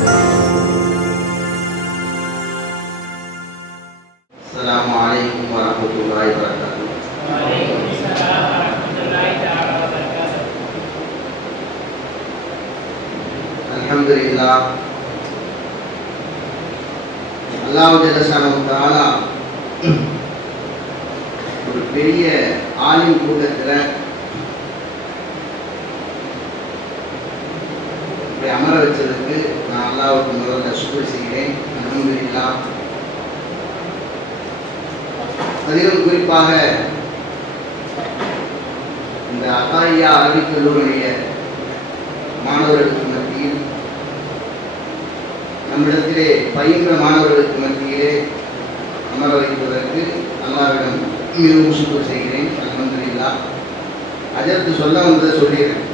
Assalamualaikum warahmatullahi wabarakatuh. Waalaikumsalam warahmatullahi wabarakatuh. Alhamdulillah. Allah Jalla Shanahu Ta'ala ஒரு பெரிய ஆலிம் கூட்டத்தில் இப்படி அமர வச்சதுக்கு நான் அல்லாஹ்வுக்கு முதல்ல சுக்ர் செய்கிறேன். அல்ஹம்துலில்லாஹ். அதிலும் குறிப்பாக இந்த அத்தாரியா அரபிக் கல்லூரியுடைய மாணவர்களுக்கு மத்தியில், நம்மிடத்திலே பயின்ற மாணவர்களுக்கு மத்தியிலே அமர வைப்பதற்கு அல்லாஹ்விடம் மிகவும் சுக்ர் செய்கிறேன். அல்ஹம்துலில்லாஹ். அதற்கு சொல்ல வந்ததை சொல்லிடுறேன்.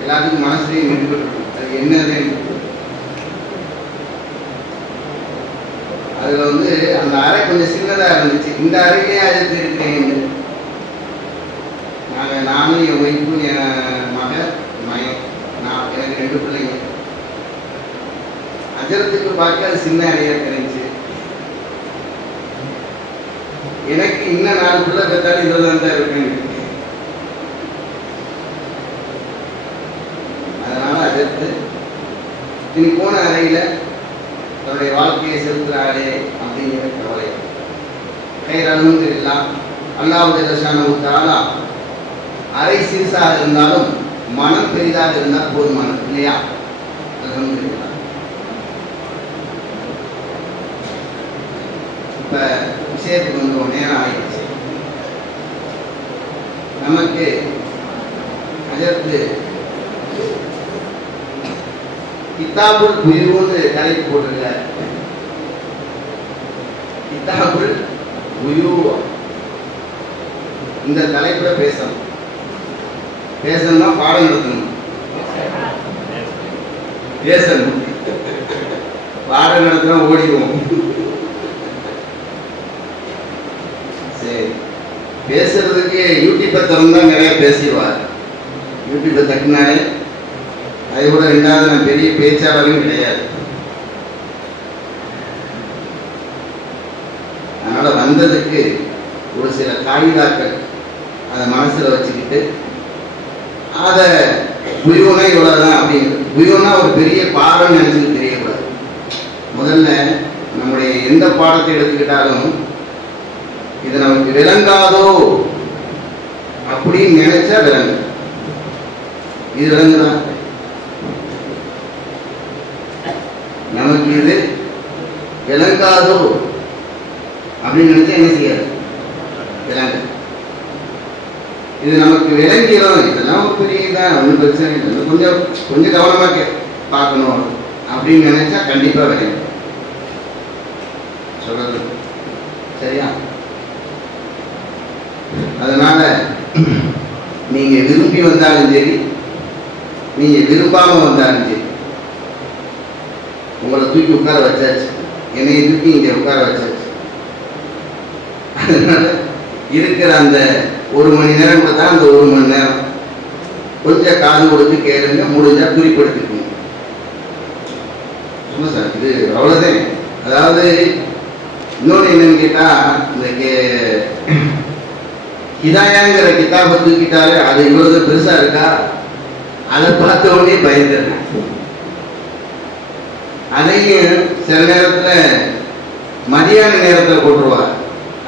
எல்லாத்துக்கும் மனசுலையும் நின்றுட்டு அது என்னது. அதில் அந்த அறை கொஞ்சம் சின்னதாக இருந்துச்சு. இந்த அறையிலே அதற்கு இருக்கிறேன். நானும் என் ஒய்ஃபும் என் மகன் எனக்கு 2 பிள்ளைங்க. அஜரத்துக்கு பார்க்க அது சின்ன அறையாக இருந்துச்சு. எனக்கு இன்னும் 4 பிள்ளை பெற்றாலும் இதில் தான் இருக்கேன். அதனால அதற்கு இனி போன அறையில் தன்னுடைய வாழ்க்கையை செலுத்துகிறாரே அப்படிங்கிற கவலை. அல்ஹம்துலில்லாஹ். அல்லாஹ் ஜல்ல ஷானஹு தஆலா அறை சிறுசாக இருந்தாலும் மனம் பெரிதாக இருந்தால் போதுமானது இல்லையா? அல்ஹம்துலில்லாஹ். இப்போ விஷயத்துக்கு வந்தோம். நேரம் ஆயிடுச்சு. நமக்கு அதற்கு கிதாபுல் புயூன்னு தலைப்பு போட்டிருக்கார். கிதாபுல் புயூ இந்த தலைப்புல பேசணும்னா பாடம் நடத்தணும். பேசணும், பாடம் நடத்தினா ஓடிடுவோம். சரி, பேசுறதுக்கு யூடியூப்பை திறந்தா நிறைய பேசிடுவார். யூடியூப்பை தட்டினாலே அதை விட 2வது நான் பெரிய பேச்சாளரும் கிடையாது. அதனால வந்ததுக்கு ஒரு சில காகிதாக்கள் அதை மனசுல வச்சுக்கிட்டு அதை புயூனா இவ்வளவுதான் அப்படிங்கிறது. புயூனா ஒரு பெரிய பாடம் நினைச்சுட்டு தெரியக்கூடாது. முதல்ல நம்முடைய எந்த பாடத்தை எடுத்துக்கிட்டாலும் இது நமக்கு விளங்காதோ அப்படின்னு நினைச்சா விளங்கு. இது விளங்குதான். நமக்கு இது விளங்காதோ அப்படின்னு நினைச்சா என்ன செய்யாது? விளங்கு. இது நமக்கு விளங்கிறோம், இதெல்லாம் ஒரு பெரியதான், ஒன்றும் பிரச்சனை இல்லை, கொஞ்சம் கவனமாக பார்க்கணும் அப்படின்னு நினைச்சா கண்டிப்பா விளங்கும். சொல்றது சரியா? அதனால நீங்க விரும்பி வந்தாலும் சரி, நீங்க விரும்பாம வந்தாலும் சரி, உங்களை தூக்கி உட்கார வச்சாச்சு, என்னைய தூக்கி இங்கே உட்கார வச்சாச்சு. அதனால இருக்கிற அந்த 1 மணி நேரம் தான், அந்த 1 மணி நேரம் கொஞ்சம் காது கொடுத்து கேளுங்க, முடிஞ்சா குறிப்பிடுத்துக்கணும். சும்மா சார் இது அவ்வளோதான். அதாவது இன்னொன்று என்னன்னு கேட்டா, இந்த ஹிதாயாங்கிற கிதாபை தூக்கிட்டாலே அது இவ்வளவு பெருசா இருக்கா, அதை பார்த்த உடனே பயந்துடுறேன். அதையும் சில நேரத்தில் மதியான நேரத்தில் போட்டுருவார்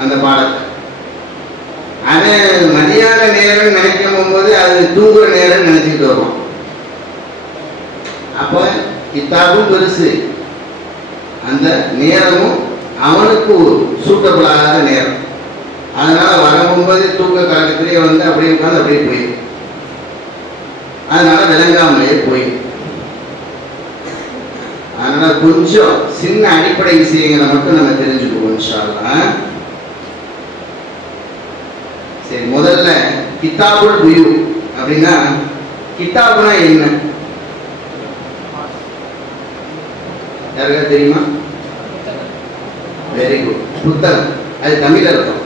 அந்த பாடத்தை. அதை மதியான நேரம் நினைக்கும் போது அது தூங்குற நேரம் நினைச்சிட்டு வருவோம். அப்போ கிதாபும் பெருசு, அந்த நேரமும் அவனுக்கு சூட்டபிள் ஆகாத நேரம். அதனால வரும்போது தூக்க கலக்கத்திலேயே வந்து அப்படியே உட்காந்து அப்படியே போயிடும். அதனால விளங்காமலே போயிடும். அதனால கொஞ்சம் சின்ன அடிப்படை விஷயங்களை மட்டும் நம்ம தெரிஞ்சுக்குவோம் இன்ஷா அல்லாஹ். சரி, முதல்ல கிதாபுல் புயூ அப்படின்னா கிதாபுனா என்ன? யாருக்கா தெரியுமா? Very good. புத்தகம், அது தமிழ் அர்த்தம்.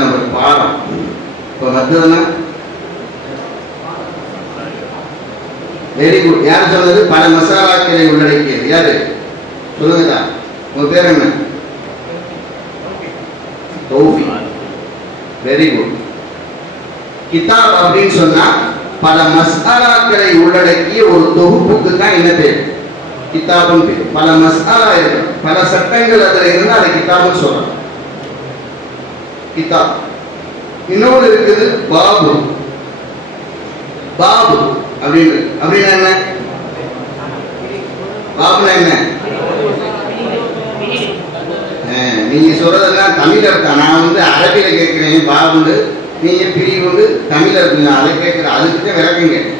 நம்மளுக்கு பாடம். இப்போ மற்றதுன்னா வெரி குட். யார் சொன்னது? பல மசாலாக்களை உள்ளடக்கியது. யாரு சொல்லுங்கடா? உங்க பேர் என்ன? தௌஃபி. Very good. கிதாப் அப்படின்னு சொன்னா பல மசாலாக்களை உள்ளடக்கிய ஒரு தொகுப்புக்கு தான் என்ன பேர்? கிதாபுன்னு பேர். பல மசாலா இருக்கு, பல சட்டங்கள் அதுல இருந்தா அதை கிதாபுன்னு சொல்லலாம். கிதாப். இன்னொன்று இருக்குது பாபு. பாபு அப்படின்னா என்ன? பாபுனா என்ன? நீங்க சொல்றதெல்லாம் தமிழ் இருக்கா? நான் அரபியில கேட்கிறேன். பாபுண்டு நீங்க பிரிவு தமிழ் இருக்குங்க, அதை கேட்கிற அதுக்கிட்ட விளக்கம் கேட்டேன்.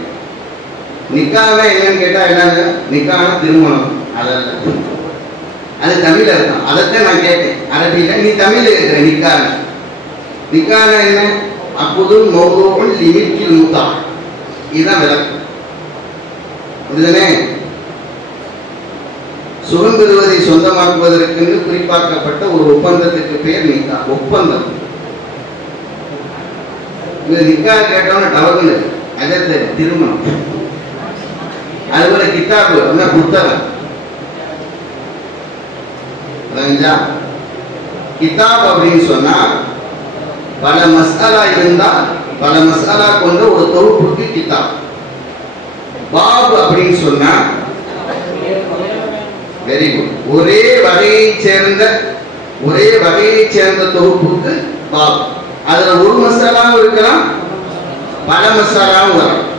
நிக்கானா என்னன்னு கேட்டா என்னது? நிக்கானா திருமணம், அதெல்லாம் அது தமிழ இருக்கும். அதைத்தான் நான் கேட்டேன் அரபியில. நீ தமிழ்ல கேட்கிற நிக்கானா. நிக்கானா என்ன? அப்புது மௌலூன் லிமிட்டில் முத்தா. இதுதான் விளக்கம். இதுதானே சுகம் பெறுவதை சொந்தமாக்குவதற்கு குறிப்பாக்கப்பட்ட ஒரு ஒப்பந்தத்துக்கு பெயர் நிக்கா. ஒப்பந்தம். இது நிக்கா கேட்டோம்னா டவர்னு அதற்கு திருமணம். அதுபோல கிதாபு அப்படின்னா புத்தகம். கிதாப் அப்படின்னு சொன்னா பல மசாலா இருந்தா பல மசாலா கொண்ட ஒரு தொகுப்புக்கு கிதாப். பாப் அப்படின்னு சொன்னா வெரி குட். ஒரே வகையை சேர்ந்த தொகுப்புக்கு பாப். அதுல ஒரு மசாலாவும் இருக்கலாம், பல மசாலாவும் வரலாம்.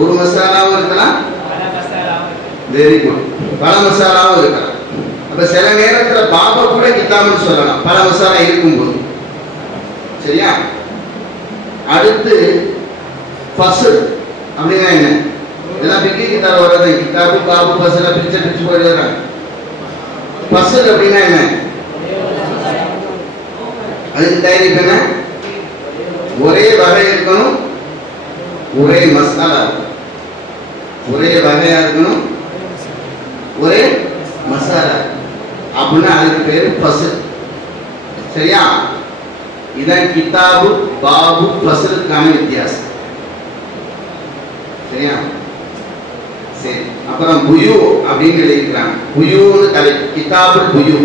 ஒரு மசாலாவும் இருக்கலாம், வெரி குட், பல மசாலாவும் இருக்கலாம். அப்ப சில நேரத்துல பாபா கூட கிதாப்னு சொல்லலாம், பல மசாலா இருக்கும்போது. சரியா? அடுத்து ஃபஸ்ல் அப்படின்னா என்ன? இதெல்லாம் பிக்கி கிதாப் வர்றது. கிதாபு பாபு ஃபஸ்ல பிரிச்சு போயிடுறாங்க. ஃபஸ்ல் அப்படின்னா என்ன? அதுக்கு தயாரிப்பு என்ன? ஒரே வகை இருக்கணும், ஒரே மசாலா இருக்கணும். ஒரே வகையா இருக்கணும், ஒரே மசாலா அப்படின்னா அதுக்கு பேரு ஃபஸ்ல். சரியா? இதான் கிதாபு பாபு ஃபஸ்லுக்கான வித்தியாசம். சரியா? சரி. அப்புறம் புயு அப்படின்னு எழுதிக்கிறாங்க. புயுன்னு தலைப்பு. கிதாபுல் புயு.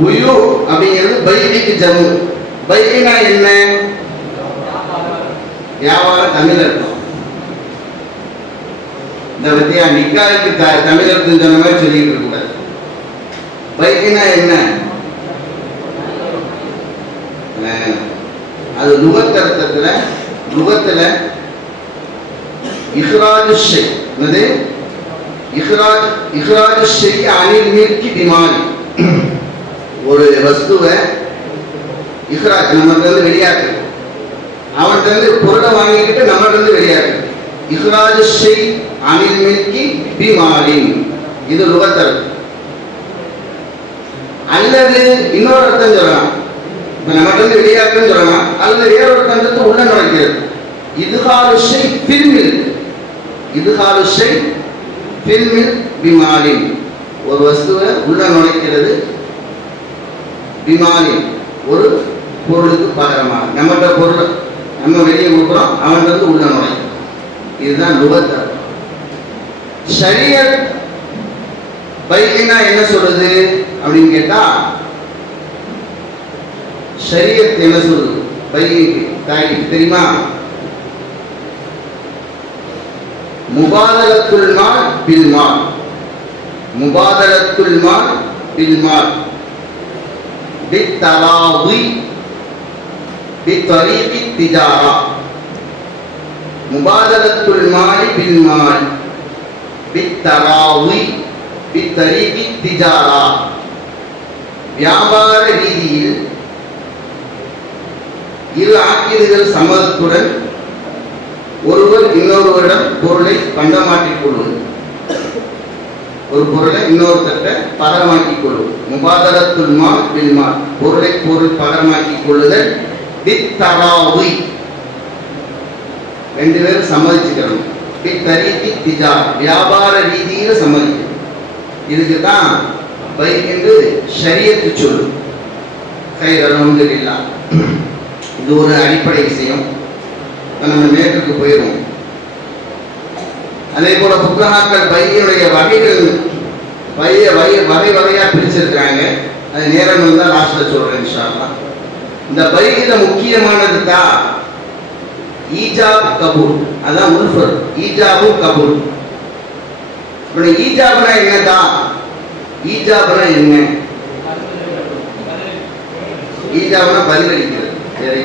புயு அப்படிங்கிறது பைக்கு ஜம்மு. பைக்குனா என்ன? வியாபாரம். தமிழ் இருக்கும். இந்த பத்தியா நிக்காவுக்கு தமிழ் இருக்கும் சொன்ன மாதிரி சொல்லிட்டு இருக்க கூடாது. பைக்குனா என்ன? அது லுகத்தர்த்தத்துல இஹ்ராஜு ஷை. என்னது? இஹ்ராஜு ஷை அனில் மில்கி பிமானி. ஒரு வஸ்துவை இஹ்ராஜ் நம்மகிட்ட வெளியாக்கு. அவன்கிட்ட பொருளை வாங்கிக்கிட்டு நம்மகிட்ட வெளியாக்கு. இஹ்ராஜு ஷை அனில் மில்கி பிமானி. இது லுகத்தர்த்தம். அல்லது இன்னொரு அர்த்தம் சொல்லலாம். இப்ப நம்மகிட்ட வெளியாக்குன்னு சொல்லலாம். அல்லது வேறொரு அர்த்தத்தை உள்ள நுழைக்கிறது. இதுகாலு ஷை ஃபில்மில். இதுகாலு ஷை ஃபில்மில் பிமாலின். ஒரு வஸ்துவை உள்ள நுழைக்கிறது. பிமாலின் ஒரு பொருளுக்கு பகரமாக. நம்மகிட்ட பொருள் நம்ம வெளியே கொடுக்குறோம், அவன்கிட்ட உள்ள நுழைக்கும். இதுதான் லுகத். ஷரியத் பைனா என்ன சொல்லுது அப்படின்னு கேட்டா, ஷரியத் என்ன சொல்லுது பைக்கு தாரிஃப் தெரியுமா? முபாதலத்துல் மால் பில் மால். முபாதலத்துல் மால் பில் மால் பித்தராவி பித்தரீகி திஜாரா. முபாதலத்துல் மால் பில் மால் பித்தராவி பித்தரீகி திஜாரா. வியாபார ரீதியில் இரு ஆக்கியதுகள் சம்மதத்துடன் ஒருவர் இன்னொருவரிடம் பொருளை பண்டமாற்றிக் கொள்வது. ஒரு பொருளை இன்னொருத்தட்ட பகரமாக்கிக் கொள்வது. முபாதலத்துல் மால் பில் மால். பொருளை பொருள் பகரமாக்கிக் கொள்ளுதல். பித்தராவி ரெண்டு பேரும் சம்மதிச்சுக்கணும். பித்தரீகி திஜார் வியாபார ரீதியில சம்மதிக்கணும். இதுக்குதான் பைக் என்று ஷரியத்து சொல்லு. கைர் அல்ஹம்துலில்லாஹ். இது ஒரு அடிப்படை விஷயம். நம்ம மேற்குக்கு போயிடுவோம். அதே போல புத்தகாக்கள் பையனுடைய வகைகள் வகை வகையா பிரிச்சிருக்காங்க. அது நேரம் இருந்தால் லாஸ்ட்ல சொல்றேன் இன்ஷா அல்லாஹ். இந்த பையில முக்கியமானது தான் ஈஜாப் கபூல். அதான் உல்ஃபர் ஈஜாபும் கபூல். இப்ப ஈஜாப்னா என்னதான்? ஈஜாப்னா என்ன? ஈஜாப்னா பதிலளிக்கிறது. சரி,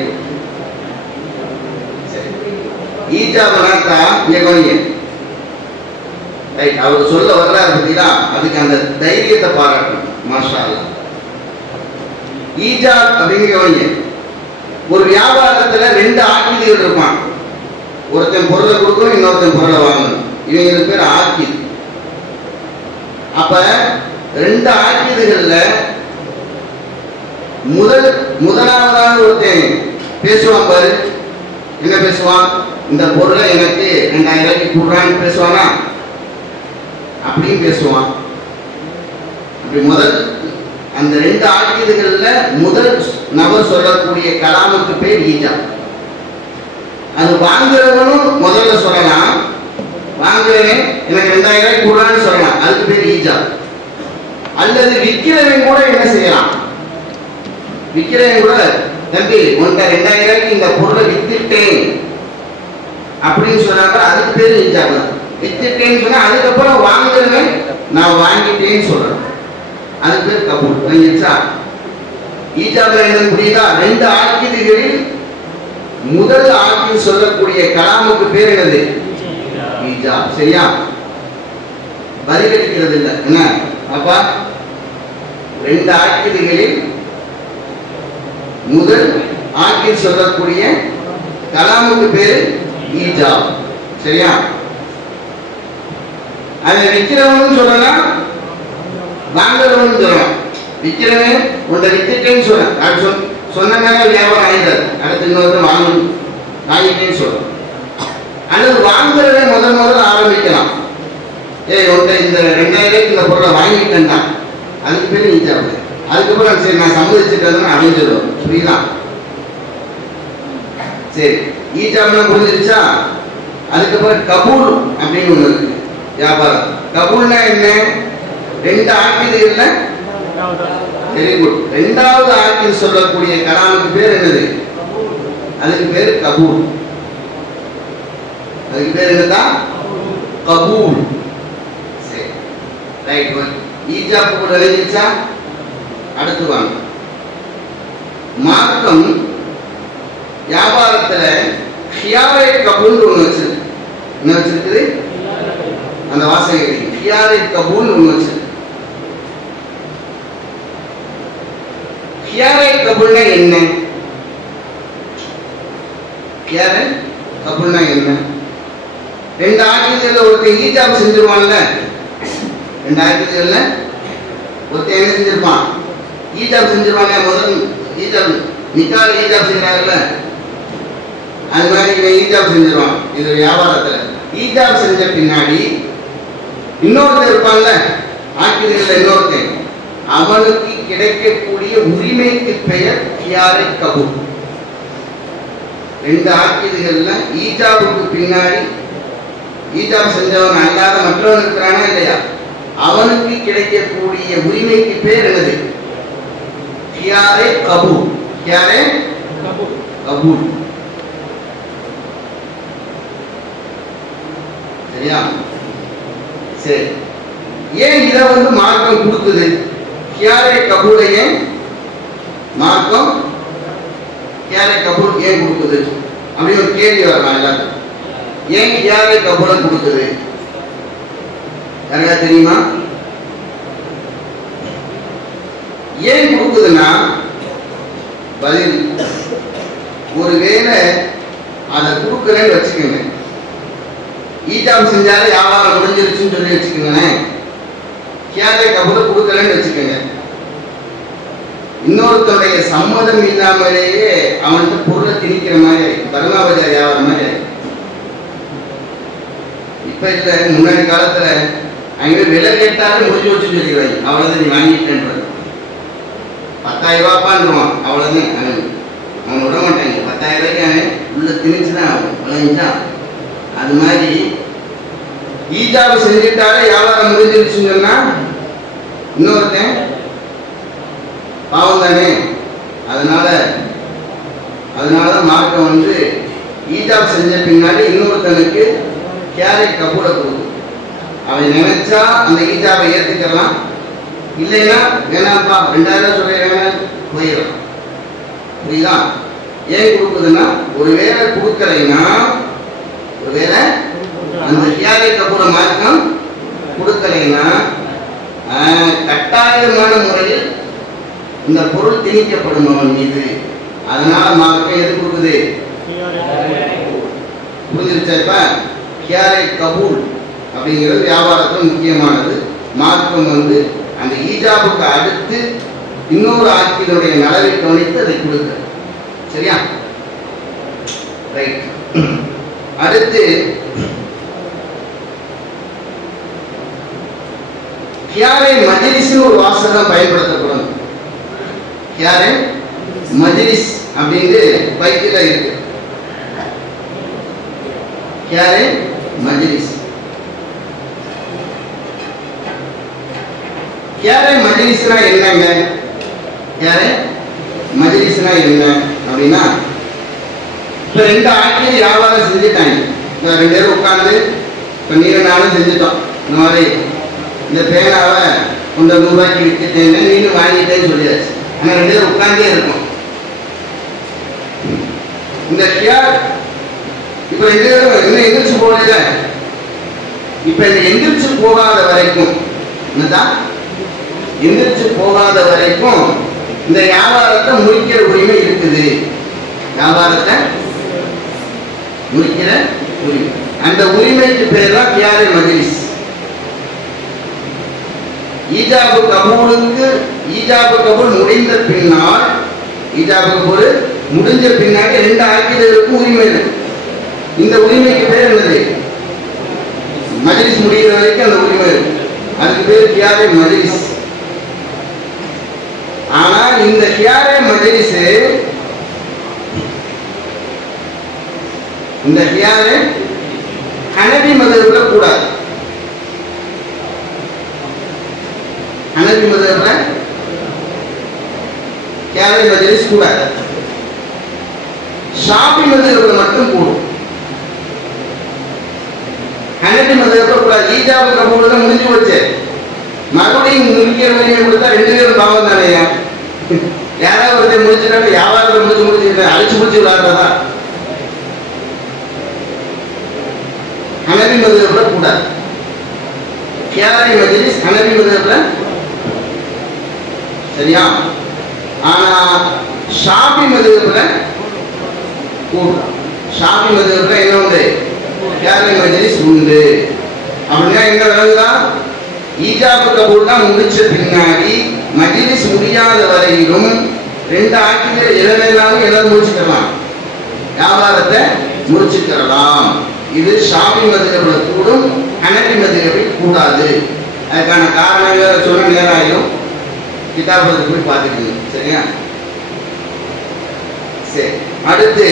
ஈஜாப்னா தான் ரைட். அவர் சொல்ல வர்றாரு பார்த்தீங்களா, அதுக்கு அந்த தைரியத்தை பாராட்டணும். மாஷா அல்லாஹ். ஈஜாப் அப்படிங்கிறவங்க ஒரு வியாபாரத்துல 2 ஆக்கிதிகள் இருப்பான். ஒருத்தன் பொருளை கொடுக்கணும், இன்னொருத்தன் பொருளை வாங்கணும். இவங்களுக்கு பேர் ஆக்கிது. அப்ப 2 ஆக்கிதுகள்ல முதலாவதாக ஒருத்தன் பேசுவான் பாரு. என்ன பேசுவான்? இந்த பொருளை எனக்கு 2000 ரூபாய்க்கு கொடுறான்னு பேசுவானா? அப்படியும் பேசுவான். அப்படி அந்த 2 ஆக்கிதுகள்ல முதல் நபர் சொல்லக்கூடிய கலாமுக்கு பேர் ஈஜாப். அது வாங்குறவனும் முதல்ல சொல்லலாம், வாங்குறவன் எனக்கு 2000 ரூபாய்க்கு கொடுறான்னு சொல்லலாம், அதுக்கு பேர் ஈஜாப். அல்லது விற்கிறவன் கூட என்ன செய்யலாம்? விற்கிறவன் கூட தம்பி உன்கிட்ட 2000 ரூபாய்க்கு இந்த பொருளை வித்துட்டேன் அப்படின்னு சொன்னாங்க, அதுக்கு பேரு ஈஜாப். வித்துட்டேன்னு சொன்னா அதுக்கப்புறம் வாங்குறவன் நான் வாங்கிட்டேன்னு சொல்றேன், அதுக்கு பேர் கபூல். புரிஞ்சுச்சா? ஈஜாப் என்னன்னு புரியுதா? 2 ஆக்கிதுகளில் முதல் ஆக்கிது சொல்லக்கூடிய கலாமுக்கு பேர் என்னது? ஈஜாப். சரியா? பதிலளிக்கிறது இல்லை. என்ன அப்பா? 2 ஆக்கிதுகளில் முதல் ஆக்கிது சொல்லக்கூடிய கலாமுக்கு பேர் ஈஜாப். சரியா? அதை விற்கிறவனும் சொல்லலாம், வாங்குறவனும் சொல்லலாம். விற்கிறவன் உன்னை வித்துட்டேன்னு சொல்ல சொன்னாங்க, வியாபாரம் ஆகிடாது. அடுத்து இன்னொரு வாங்கிட்டேன்னு சொல்லலாம். அல்லது வாங்குறவன் முதல்ல ஆரம்பிக்கலாம். உன்னை இந்த 2000 ரூபாய்க்கு இந்த பொருளை வாங்கிட்டேன் தான், அதுக்கு பேர் ஈஜாப். அதுக்கப்புறம் சரி நான் சம்மதிச்சுட்டேன்னு அப்படின்னு சொல்லுவோம். புரியுதா? சரி, ஈஜாப்லாம் புரிஞ்சிருச்சா? அதுக்கப்புறம் கபூல் அப்படின்னு ஒண்ணு இருக்கு வியாபாரம். கபூல்னா என்ன? 2 ஆக்கிதுகள்ல வெரி குட் 2வது ஆக்கிது சொல்லக்கூடிய கலாமுக்கு பேர் என்னது? அதுக்கு பேர் கபூல். அதுக்கு பேர் என்னதான்? கபூல். சரி, ரைட். ஈஜாப் கூட எழுதிச்சா? அடுத்து வாங்க. மார்க்கம் வியாபாரத்துல ஹியாரை கபூல் ஒண்ணு வச்சிருக்கு. என்ன வச்சிருக்குது? அந்த வாசகை ஹியாரை கபூல் ஒண்ணு வச்சிருக்கு. ஹியாரை கபூல்னா என்ன? ஹியாரை கபூல்னா என்ன? 2 ஆக்கிதுகள்ல ஒருத்தன் ஈஜாப் செஞ்சிருவான்ல, 2 ஆக்கிதுகள்ல ஒருத்தன் என்ன செஞ்சிருப்பான்? ஈஜாப் செஞ்சிருவாங்க. முதல் ஈஜாப் நிக்கால ஈஜாப் செய்யறாங்கல்ல, அது மாதிரி இவன் ஈஜாப் செஞ்சிருவான். இது வியாபாரத்துல ஈஜாப் செஞ்ச பின்னாடி இன்னொருத்தர் இருப்பான்ல, ஆக்கிதுகள்ல இன்னொருத்தன், அவனுக்கு கிடைக்கக்கூடிய உரிமைக்கு பெயர் ஹியாரை கபூல். 2 ஆக்கிதுகள்ல ஈஜாபுக்கு பின்னாடி ஈஜாப் செஞ்சவன் அல்லாத மற்றவன் இருக்கிறானா இல்லையா, அவனுக்கு கிடைக்கக்கூடிய உரிமைக்கு பேர் என்னது? ஹியாரை கபூல். ஹியாரை கபூல். சரியா? சரி, ஏன் இதை மார்க்கம் கொடுக்குது? ஹியாரை கபூலை ஏன் மார்க்கம் ஹியாரை கபூல் ஏன் கொடுக்குது அப்படின்னு ஒரு கேள்வி வரலாம் எல்லாரும். ஏன் ஹியாரை கபூலை கொடுக்குது? யாருக்கா தெரியுமா? ஏன் கொடுக்குதுன்னா, பதில் ஒருவேளை அதை கொடுக்கலன்னு வச்சுக்கோங்க, ஈஜாப் செஞ்சாலும் வியாபாரம் முடிஞ்சிருச்சுன்னு சொல்லி வச்சுக்கோங்க, ஹியாரை கபூலை கொடுக்கலன்னு வச்சுக்கோங்க, இன்னொருத்தருடைய சம்மதம் இல்லாமலேயே அவன்கிட்ட பொருளை திணிக்கிற மாதிரி பர்மாபஜார் வியாபாரம் மாதிரி. இப்ப இல்ல, முன்னாடி காலத்துல அங்க விலை கேட்டாலும் முடிஞ்சு வச்சு சொல்லிடுவாங்க, அவ்வளவுதான் நீ வாங்கிட்டேன்றது. 10,000 ரூபாப்பான்றான், அவ்வளவுதான். அவன் விட மாட்டாங்க. 10,000 ரூபாய்க்கு உள்ள திணிச்சுதான் ஆகும். விளைஞ்சா அது மாதிரி ஈஜாபு செஞ்சுட்டாலே வியாபாரம் முடிஞ்சிருச்சுன்னு சொன்னா இன்னொருத்தன் பாவம் தானே. அதனாலதான் மார்க்கம் வந்து ஈஜாப் செஞ்ச பின்னாடி இன்னொருத்தனுக்கு கேரட் கபூலை கொடுக்கும். அவன் நினைச்சா அந்த ஈஜாபை ஏத்துக்கலாம், இல்லைன்னா வேணாம்ப்பா 2000 சொல்ல வேணாம் போயிடும். புரியுதா? ஏன் கொடுக்குதுன்னா ஒருவேளை கொடுக்கலைன்னா, ஒருவேளை அந்த கேரட் கபூலை மார்க்கம் கொடுக்கலைன்னா கட்டாயமான முறையில் இந்த பொருள் திணிக்கப்படும் அவன் மீது. அதனால மார்க்கம் எது கொடுக்குது? புரிஞ்சிருச்சா? இப்ப கேரட் கபூல் அப்படிங்கிறது வியாபாரத்தில் முக்கியமானது. மார்க்கம் வந்து அந்த ஈஜாபுக்கு அடுத்து இன்னொரு ஆட்சியினுடைய நலவை கவனித்து அதை கொடுக்க. சரியா? ரைட். அடுத்து கியாரே மஜ்லிஸ் ஒரு வாசகம் பயன்படுத்தப்படும். கியாரே மஜ்லிஸ் அப்படின்னு பைக்கில் இருக்கு. கியாரே மஜ்லிஸ். கியாரே மஜ்லிஸ்னா என்னங்க? கியாரே மஜ்லிஸ்னா என்ன அப்படின்னா, இப்ப 2 ஆட்கள் வியாபாரம் செஞ்சுட்டாங்க. 2 பேரும் உட்கார்ந்து இப்ப நீரும் நானும் செஞ்சுட்டோம். இந்த மாதிரி இந்த பேனாவை 100 ரூபாய்க்கு வித்துட்டேன்னு நீனும் வாங்கிட்டேன்னு சொல்லியாச்சு. ஆனா 2 பேரும் உட்கார்ந்தே இருக்கும். இந்த கியார் இப்ப 2 பேரும் இன்னும் எந்திரிச்சு போகல. இப்ப இந்த எந்திரிச்சு போகாத வரைக்கும், என்னதான் எந்திரிச்சு போகாத வரைக்கும் இந்த வியாபாரத்தை முடிக்கிற உரிமை இருக்குது. வியாபாரத்தை முடிக்கிற உரிமை, அந்த உரிமைக்கு பேர் தான் கியாரே மஜ்லிஸ். ஈஜாபு கபூல் முடிந்த பின்னால், ஈஜாபு கபூல் முடிஞ்ச பின்னாடி 2 ஆக்கியதற்கும் உரிமை இருக்கு. இந்த உரிமைக்கு பேர் என்னது? மஜ்லிஸ் முடிகிற வரைக்கும் அந்த உரிமை இருக்கு. அதுக்கு பேர் கியாரே மஜ்லிஸ். ஆனா இந்த கியாரே மஜ்லிஸ், இந்த கியாரே ஹனபி மதஹ்ல கூடாது. ஹனபி மதஹ்ல கியாரே மஜ்லிஸ் கூடாது. ஷாஃபி மதஹ்ல மட்டும் கூடும். ஹனபி மதஹ்ல கூடாது. ஈஜாபு கபூல் தான் முடிஞ்சு போச்சு. மறுபடியும் முடிக்கிற உரிமை கொடுத்தா 2 பேரும் பாவம் தானேயா? யாராவது ஒருத்தர் முடிச்சுட்டாங்க, வியாபாரத்தை முடிச்சு அழிச்சு முடிச்சு விளையாடுறதா? ஹனபி மதஹ்ல கூடாது. கியாரே மஜ்லிஸ் ஹனபி மதஹ்ல சரியா? ஆனா ஷாஃபி மதஹ்ல கூடும். ஷாஃபி மதஹ்ல என்ன உண்டு? கியாரே மஜ்லிஸ் உண்டு. அப்படின்னா என்ன விளங்குதா? ஈஜாபு கபூல் தான் முடிச்ச பின்னாடி மஜ்லிஸ் முடியாத வரையிலும் 2 ஆட்சிகள் எதனாலும் எதாவது முடிச்சுக்கலாம், வியாபாரத்தை முடிச்சுக்கலாம். இது ஷாஃபி மதஹ்ல கூடும், ஹனபி மதஹ்ல கூடாது. அதுக்கான காரணங்களை சொன்ன நேரம் ஆயிடும். கிதாபுக்கு போய் பார்த்துக்கீங்க. சரியா? சரி. அடுத்து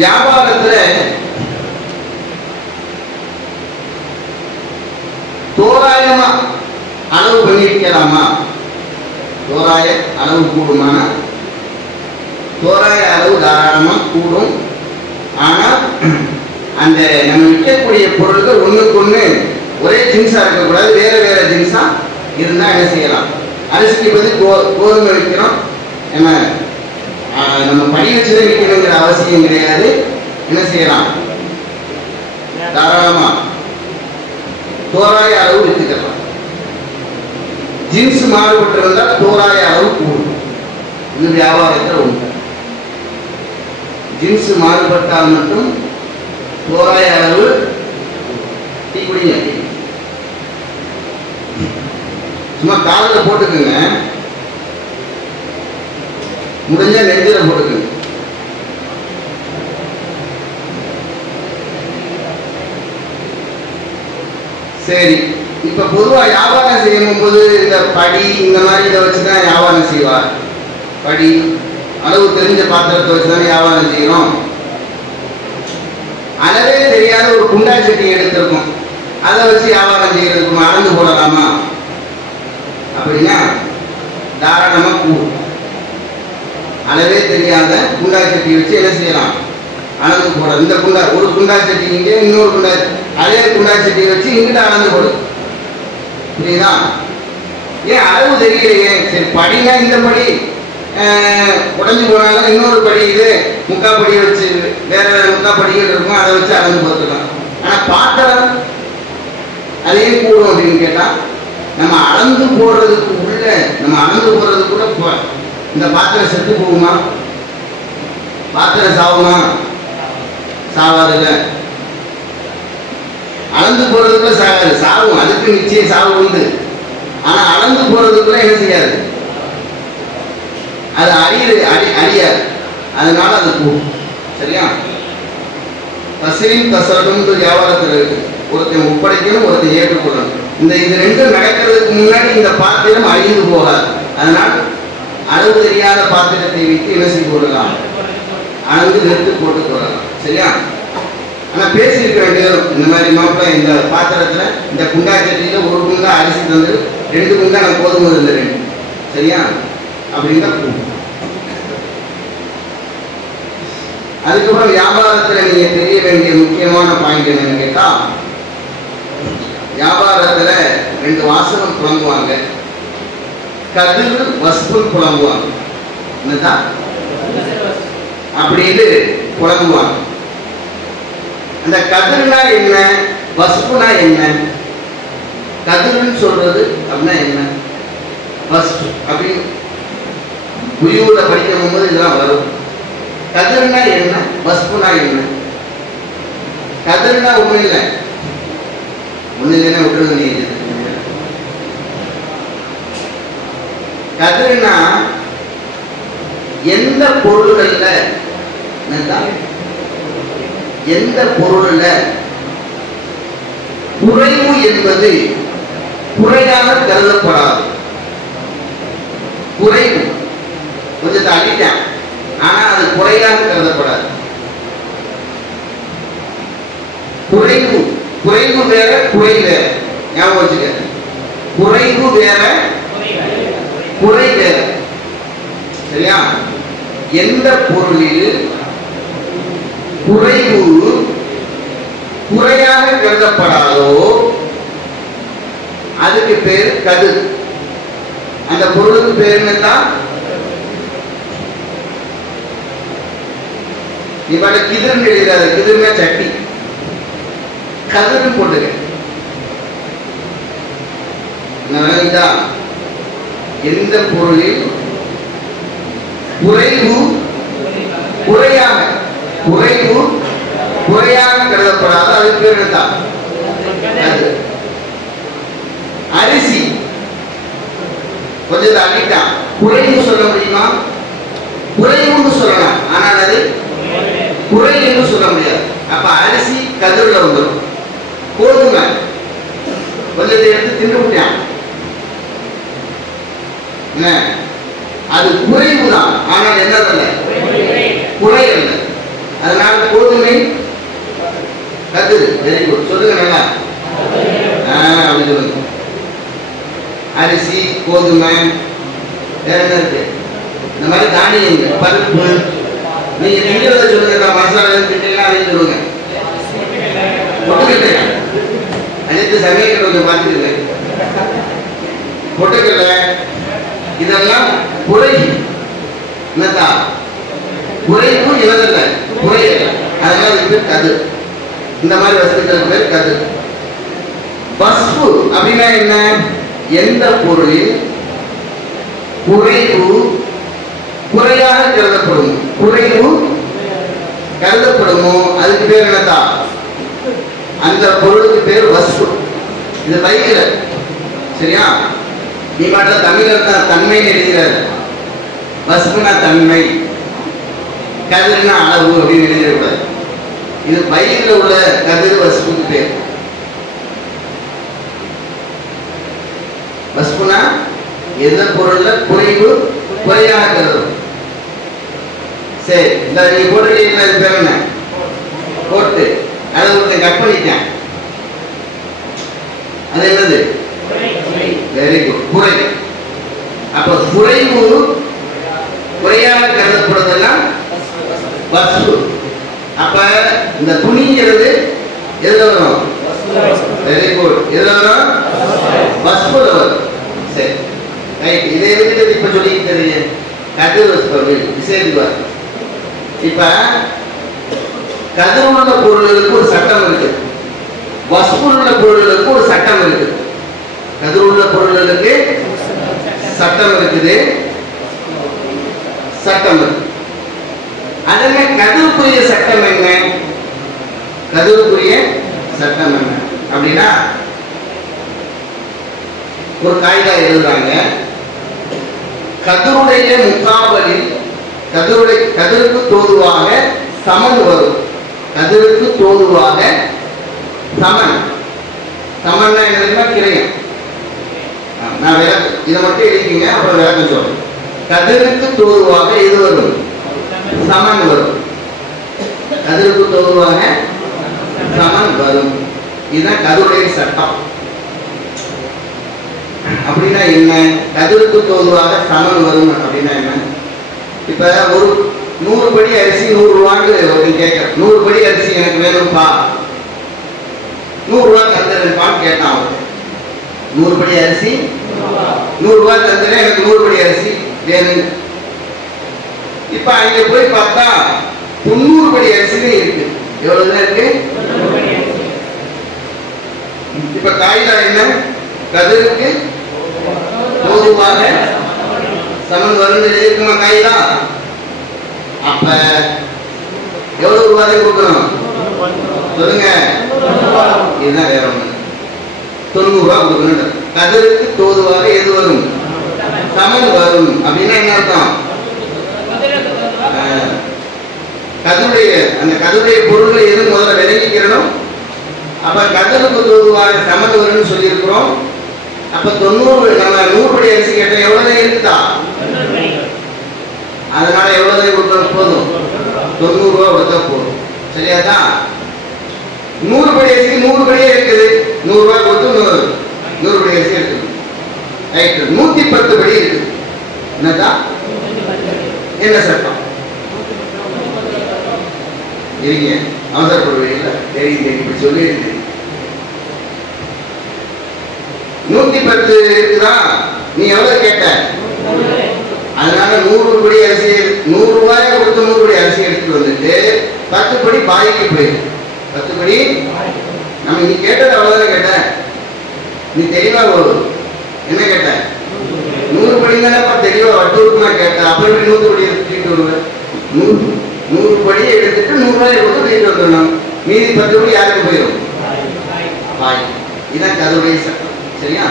வியாபாரத்துல தோராயமா அளவு பண்ணிக்கலாமா? தோராய அளவு கூடுமான? தோராய அளவு தாராளமா கூடும். ஆனா அந்த நம்ம விற்கக்கூடிய பொருட்கள் ஒண்ணுக்கு ஒண்ணு ஒரே ஜின்ஸா இருக்கக்கூடாது. வேற வேற ஜின்ஸா இருந்தா என்ன செய்யலாம்? அரிசிக்கு பதில் கோதுமை விற்கிறோம், நம்ம படி வச்சுதான் விற்கணுங்கிற அவசியம் கிடையாது. என்ன செய்யலாம்? தாராளமா தோராய அளவு வித்துக்கலாம். ஜின்ஸ் மாறுபட்டு இருந்தால் தோராய அளவு கூடும். இது வியாபாரத்தில் உண்டு. ஜின்ஸ் மாறுபட்டால் மட்டும் தோராய அளவு. டீ குடிங்க, சும்மா காலில் போட்டுக்குங்க, முடிஞ்சா நெஞ்சில போட்டுக்குங்க. சரி. இப்ப பொதுவா வியாபாரம் செய்யும் போது இந்த படி இந்த மாதிரி இதை வச்சுதான் வியாபாரம் செய்வார். படி அளவு தெரிஞ்ச பாத்திரத்தை வச்சுதான் வியாபாரம் செய்யறோம். அளவே தெரியாத ஒரு குண்டா சட்டி எடுத்திருக்கும், அதை வச்சு வியாபாரம் செய்யறதுக்கு அளந்து போடலாமா அப்படின்னா தாராளமா கூடும். அளவே தெரியாத குண்டா சட்டி வச்சு என்ன செய்யலாம், அளந்து போட. இந்த குண்டா ஒரு குண்டா சட்டி இங்கே, இன்னொரு குண்டா அதே குண்டா சட்டியை வச்சு இங்கிட்ட அளந்து போடு. புரியுதா? ஏன் அளவு தெரியலையே? சரி படினா இந்த படி உடஞ்சி போனாலும் இன்னொரு படி இது முக்கா படியை வச்சு வேற வேற முக்கா படிகள் இருக்கும், அதை வச்சு அளந்து போட்டுக்கலாம். ஆனா பாத்திரம் அதே கூடும் அப்படின்னு கேட்டா நம்ம அளந்து போடுறதுக்கு உள்ள நம்ம அளந்து போடுறதுக்குள்ள இந்த பாத்திரம் செத்து போகுமா? பாத்திரம் சாவுமா? சாவாதுல்ல. அளந்து போறதுக்குள்ள சாகாது, சாவும், அதுக்கு நிச்சயம் சாவு உண்டு. ஆனா அளந்து போறதுக்குள்ள என்ன செய்யாது, அது அழியாது. அதனால அது கூடும். சரியா? தசையும் தசரும் வியாபாரத்தில் இருக்கு. ஒருத்தன் ஒப்படைக்கணும், ஒருத்தன் ஏற்றுக்கொள்ளணும். இது ரெண்டும் நடக்கிறதுக்கு முன்னாடி இந்த பாத்திரம் அழிந்து போகாது. அதனால் அளவு தெரியாத பாத்திரத்தை வைத்து என்ன செய்து கொள்ளலாம், அளந்து நிறுத்து போட்டு கொள்ளலாம். சரியா? ஆனா பேசியிருக்க வேண்டியது இந்த மாதிரி மாப்பிள்ள இந்த பாத்திரத்துல இந்த குண்டா சட்டியில ஒரு குண்டா அரிசி தந்து 2 குண்டா நான் கோதுமை தந்துடுறேன். சரியா? அப்படின்னு தான் கூடும். அதுக்கப்புறம் வியாபாரத்துல நீங்க தெரிய வேண்டிய முக்கியமான பாயிண்ட் என்னன்னு கேட்டா, வியாபாரத்துல 2 வாசகம் புலம்புவாங்க, கதிர் வஸ்புல் புலம்புவாங்க. என்னதான் அப்படின்னு புலம்புவாங்க. அந்த கதிர்னா என்ன, வஸ்புனா என்ன? கதிர்னு சொல்றது அப்படின்னா என்ன, வஸ்பு அப்படின்னு குருவோட படிக்கும் போது இதெல்லாம் வரும். கதிர்னா என்ன, வஸ்புனா என்ன? கதிர்னா ஒண்ணு இல்லை, ஒண்ணு இல்லைன்னா விட்டுறது. நீங்க கதிர்னா எந்த பொருள்கள்ல எந்த பொருள்ல குறைவு என்பது குறையாக கருதப்படாது. குறைவு கொஞ்சம் தள்ளிட்டான், ஆனா அது குறையாக கருதப்படாது. குறைவு குறைவு வேற, குறை வேற. ஞாபகம் வச்சுக்க, குறைவு வேற, குறை வேற. சரியா? எந்த பொருளில் குறைவு குறையாக கருதப்படாதோ அதுக்கு பேர் கதிர். அந்த பொருளுக்கு பேர் என்னதான், இவட கிதிர்னு எழுதாது, கிதிர்னா சட்டி, கதிர்னு போட்டுக்க. எந்த பொருளில் குறைவு குறையாக கருதப்படாத அதுக்கு பேர் என்னதான், அரிசி கொஞ்சம் அள்ளிட்டான், குறைவு சொல்ல முடியுமா? குறைவுன்னு சொல்லலாம், ஆனால் அது குறை என்று சொல்ல முடியாது. அப்ப அரிசி கதிர்ல வந்துடும். கோதுமை கொஞ்சத்தை எடுத்து தின்னு விட்டான், அது குறைவு தான், ஆனால் என்னதல்ல, குறை அல்ல. அதனால கோதுமை கதிர். வெரி குட், சொல்லுங்க நல்லா. அப்படி சொல்லுங்க. அரிசி, கோதுமை, வேற என்ன இருக்கு? இந்த மாதிரி தானியங்கள், பருப்பு. நீங்க திங்கிறத சொல்லுங்க, மசாலா திட்டீங்கன்னா அதையும் சொல்லுங்க. பொட்டுக்கடலை அனைத்து சமையல் கொஞ்சம் பார்த்துக்கல. பொட்டுக்கடலை இதெல்லாம் குறை. என்னதா குறைவு, இனதல்ல குறையல்ல. அதனால இது கது. இந்த மாதிரி வஸ்துக்களுக்கு பேர் கது. வஸ்பு அப்படின்னா என்ன? எந்த பொருளில் குறைவு குறையாக கருதப்படும், குறைவு கருதப்படுமோ அதுக்கு பேர் என்னதா, அந்த பொருளுக்கு பேர் வஸ்பு. இது வைக்கிற. சரியா? நீ பாட்ட தமிழர் தான் தன்மைன்னு எழுதுகிறார். வஸ்புனா தன்மை, கதிர்னா அளவு அப்படின்னு எழுதிடக்கூடாது. இது பயிரில் உள்ள கதிர் வஸ்புக்கு பேர். வஸ்புனா எந்த பொருள்ல குறைவு குறையாக கருதும். சரி, இந்த நீ போட்டு பேர் என்ன? கோட்டு அதை ஒருத்தன் கட் பண்ணிட்டான். அது என்னது? வெரி குட், குறை. அப்ப குறைவு குறையாக கருதப்படுவதெல்லாம் வஸ்து. அப்ப இந்த துணிங்கிறது எதுல வரும்? வெரி குட், எதுல வரும்? வஸ்துல வரும். சரி, ரைட். இதை எதுக்கு இப்ப சொல்லிக்கிட்டு தெரியும்? கதிர் வஸ்து விசேஷம். இப்ப கதிர் உள்ள பொருளுக்கு ஒரு சட்டம் இருக்கு, வஸ்து உள்ள பொருளுக்கு ஒரு சட்டம் இருக்கு. கதிர் உள்ள பொருளுக்கு சட்டம் இருக்குது, சட்டம் இருக்கு. அதுல கதிருக்குரிய சட்டம் என்ன? கதிருக்குரிய சட்டம் என்ன அப்படின்னா, ஒரு காய்தா எழுதுறாங்க. கதிருடைய முகாபலில் கதிருக்கு தோதுவாக சமன் வரும். கதிருக்கு தோதுவாக சமன். சமன்னா என்ன? கிரயம். நான் இதை மட்டும் எழுதிக்கீங்க, அப்புறம் விளக்கம் சொல்றேன். கதிருக்கு தோதுவாக எது வரும்? சமன் வரும். கதிருக்கு தோதுவாக சமன் வரும். இதுதான் கதிருடைய சட்டம். அப்படின்னா என்ன? கதிருக்கு தோதுவாக சமன் வரும் அப்படின்னா என்ன? இப்ப ஒரு 100 படி அரிசி 100 ரூபான்னு கேட்க, 100 படி அரிசி எனக்கு வேணும்பா, 100 ரூபாய் தந்துருப்பான்னு கேட்டான். அவரு 100 படி அரிசி 100 ரூபாய் தந்துறேன், எனக்கு 100 படி அரிசி வேணும். இப்ப அங்க போய் பார்த்தா 90 படி அரிசின்னு இருக்கு. எவ்வளவுதான் இருக்கு? இப்ப காய்தா என்ன? கதிருக்கு தோதுவாக சமன் வரும் இருக்குமா காய்தா? அப்ப எவ்வளவு ரூபாய் கொடுக்கணும் சொல்லுங்க? இதுதான் வேற ஒண்ணு. 90 ரூபாய் கொடுக்கணும். கதிருக்கு தோதுவாக எது வரும்? சமன் வரும். அப்படின்னா என்ன அர்த்தம்? கதிருடைய அந்த கதிருடைய பொருள்கள் எது முதல்ல விளங்கிக்கிறோம். அப்ப கதிருக்கு தோதுவாக சமன் வரும்னு சொல்லி இருக்கிறோம். அப்ப 90 நம்ம 100 படி அரிசி கேட்டா எவ்வளவுதான் இருக்குதா? அதனால எவ்வளவுதான் கொடுத்தா போதும்? 90 ரூபாய் கொடுத்தா போதும். சரியாதான்? 100 படி அரிசி 100 படியே இருக்குது, 100 ரூபாய் கொடுத்து 100 படி அரிசி இருக்குது. ரைட். 110 படி இருக்குது. என்னதான்? என்ன சட்டம்? இருங்க, அவசரப்படுவீங்கள? தெரியுது, இப்படி சொல்லி 110 இருக்குதா? நீ எவ்வளவு கேட்ட? அதனால 100 படி அரிசி 100 ரூபாய் கொடுத்து 100 படி அரிசி எடுத்துட்டு வந்துட்டு 10 படி பாய்க்கு போயிருக்கு. 10 படி நம்ம நீ கேட்டது அவ்வளவுதான் கேட்ட. நீ தெளிவா என்ன கேட்ட? 100 படி தானேப்பா தெளிவா வட்டூருக்குமா கேட்ட. அப்புறம் 100 படி எடுத்துட்டு வருவேன். 100 படியை எடுத்துட்டு 100 ரூபாய் கொடுத்து தூக்கிட்டு வந்துடணும். மீதி 10 படி யாருக்கு போயிடும்? பாய். இதான் கதிருடைய சட்டம். சரியா?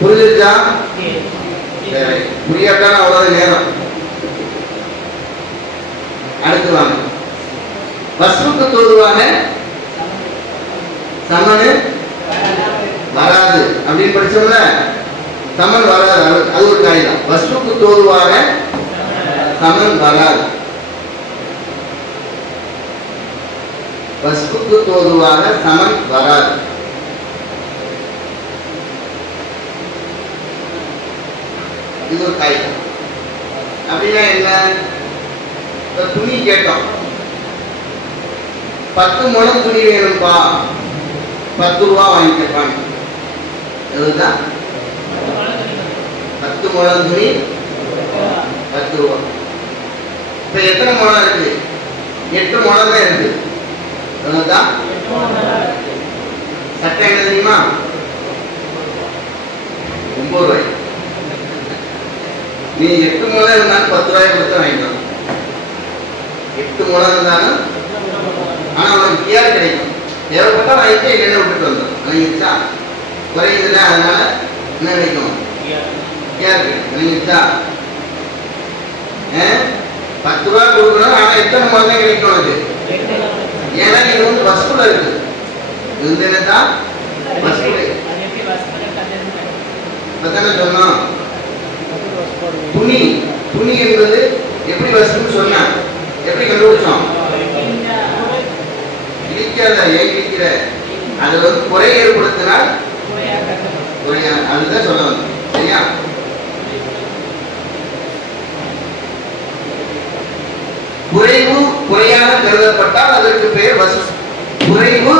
புரிஞ்சிருச்சா? புரியாட்டான அவ்வளவு நேரம். அடுத்து வாங்க. வஸ்துக்கு தோதுவாக சமனு வராது அப்படின்னு படிச்சோம்ல. சமன் வராது, அது ஒரு காய்தான். வஸ்துக்கு தோதுவாக சமன் வராது. வஸ்துக்கு தோதுவாக சமன் வராது. இது ஒரு காய்தான். அப்படின்னா என்ன? துணி கேட்டோம். 10 முழம் துணி வேணும்பா, 10 ரூபா வாங்கிப்பாங்க. இதுதான் 10 முழம் துணி 10 ரூபா. இப்ப எத்தனை முழம் இருக்கு? 8 முழம் தான் இருக்கு. அதுதான் சட்டம் என்ன தெரியுமா? 9 ரூபாய். நீ 8 முழம் இருந்தாலும் 10 ரூபாய் கொடுத்து வாங்கிக்கலாம். 8 முழம் இருந்தாலும் ஆனா உனக்கு கியார் கிடைக்கும். தேவைப்பட்டா வாங்கிட்டு இல்லைன்னு விட்டுட்டு வந்தோம். வாங்கிச்சா குறையுதுல, அதனால என்ன கிடைக்கும்? கியார் கிடைக்கும். வாங்கிச்சா 10 ரூபாய் கொடுக்கணும். ஆனா எத்தனை முழம் தான் கிடைக்கும் உனக்கு? ஏன்னா இது வந்து வஸ்துல இருக்கு. இது என்னதான் வஸ்துல சொன்னோம். துணி துணி என்பது எப்படி வஸ்துன்னு சொன்ன எப்படி கண்டுபிடிச்சோம்? நீக்கிற அது குறை ஏற்படுத்தினால் குறையா, அதுதான் சொல்ல வந்தோம். சரியா? குறைவு குறையாக கருதப்பட்டால் அதற்கு பெயர் வசு. குறைவு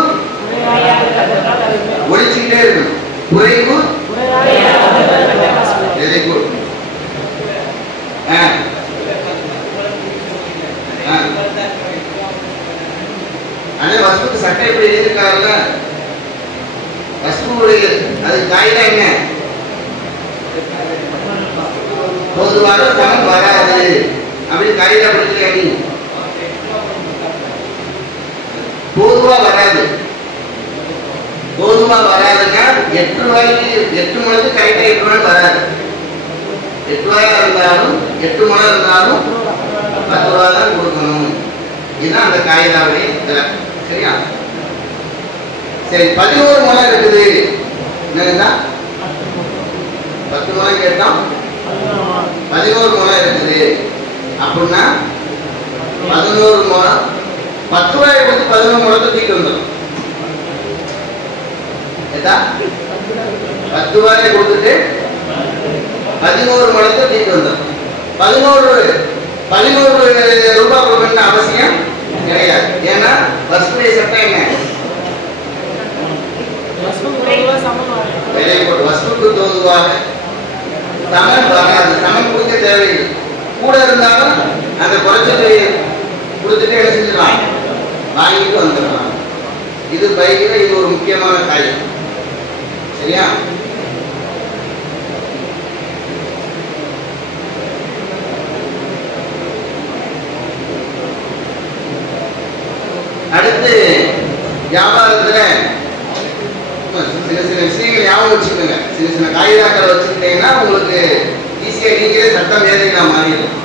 ஒழிச்சுக்கிட்டே இருக்கணும். குறைவு வெரி குட். அதே வஸ்துக்கு சட்டை எப்படி எழுதியிருக்காருல்ல, வஸ்துவுடைய அது காயில என்ன பொதுவாக சமம் வராது அப்படி காயில படிக்கல. நீ பொதுவா வராது, பொதுவா வராதுன்னா 8 ரூபாய்க்கு 8 முழக்கு கரெக்டா 8 ரூபாய் வராது. 8 ரூபாயா இருந்தாலும் 8 முழம் இருந்தாலும் 10 ரூபாய் தான் கொடுக்கணும். இதுதான் அந்த காயிலாவுடைய இதெல்லாம். சரியா? சரி, 11 முழம் இருக்குது. என்னங்கண்ணா 10 முழம் கேட்டோம், 11 முழம் இருக்குது அப்படின்னா 11 முழம் 10 ரூபாயை கொடுத்து 11 முழத்தை தூக்கி வந்துடும். 10 ரூபாயை கொடுத்துட்டு 11 முழத்தை தூக்கி வந்துடும். 11 ரூபாய் கொடுக்கணும்னு அவசியம் கிடையாது. ஏன்னா வஸ்துடைய சட்டம் என்ன? வஸ்துக்கு தோதுவாக சமன் வராது. சமன் கொடுக்க தேவையில்லை. கூட இருந்தாலும் அந்த குறைச்சலை கொடுத்துட்டு என்ன செஞ்சிடலாம், வாங்கிட்டு வந்துடலாம். இது பைக்கில் இது ஒரு முக்கியமான காரியம். சரியா? அடுத்து வியாபாரத்துல சின்ன சின்ன விஷயங்கள் ஞாபகம் வச்சுக்கோங்க. சின்ன சின்ன காகிதாக்களை வச்சுக்கிட்டீங்கன்னா உங்களுக்கு ஈஸியா நீங்களே சட்டம் வேலைகளா மாறிடும்.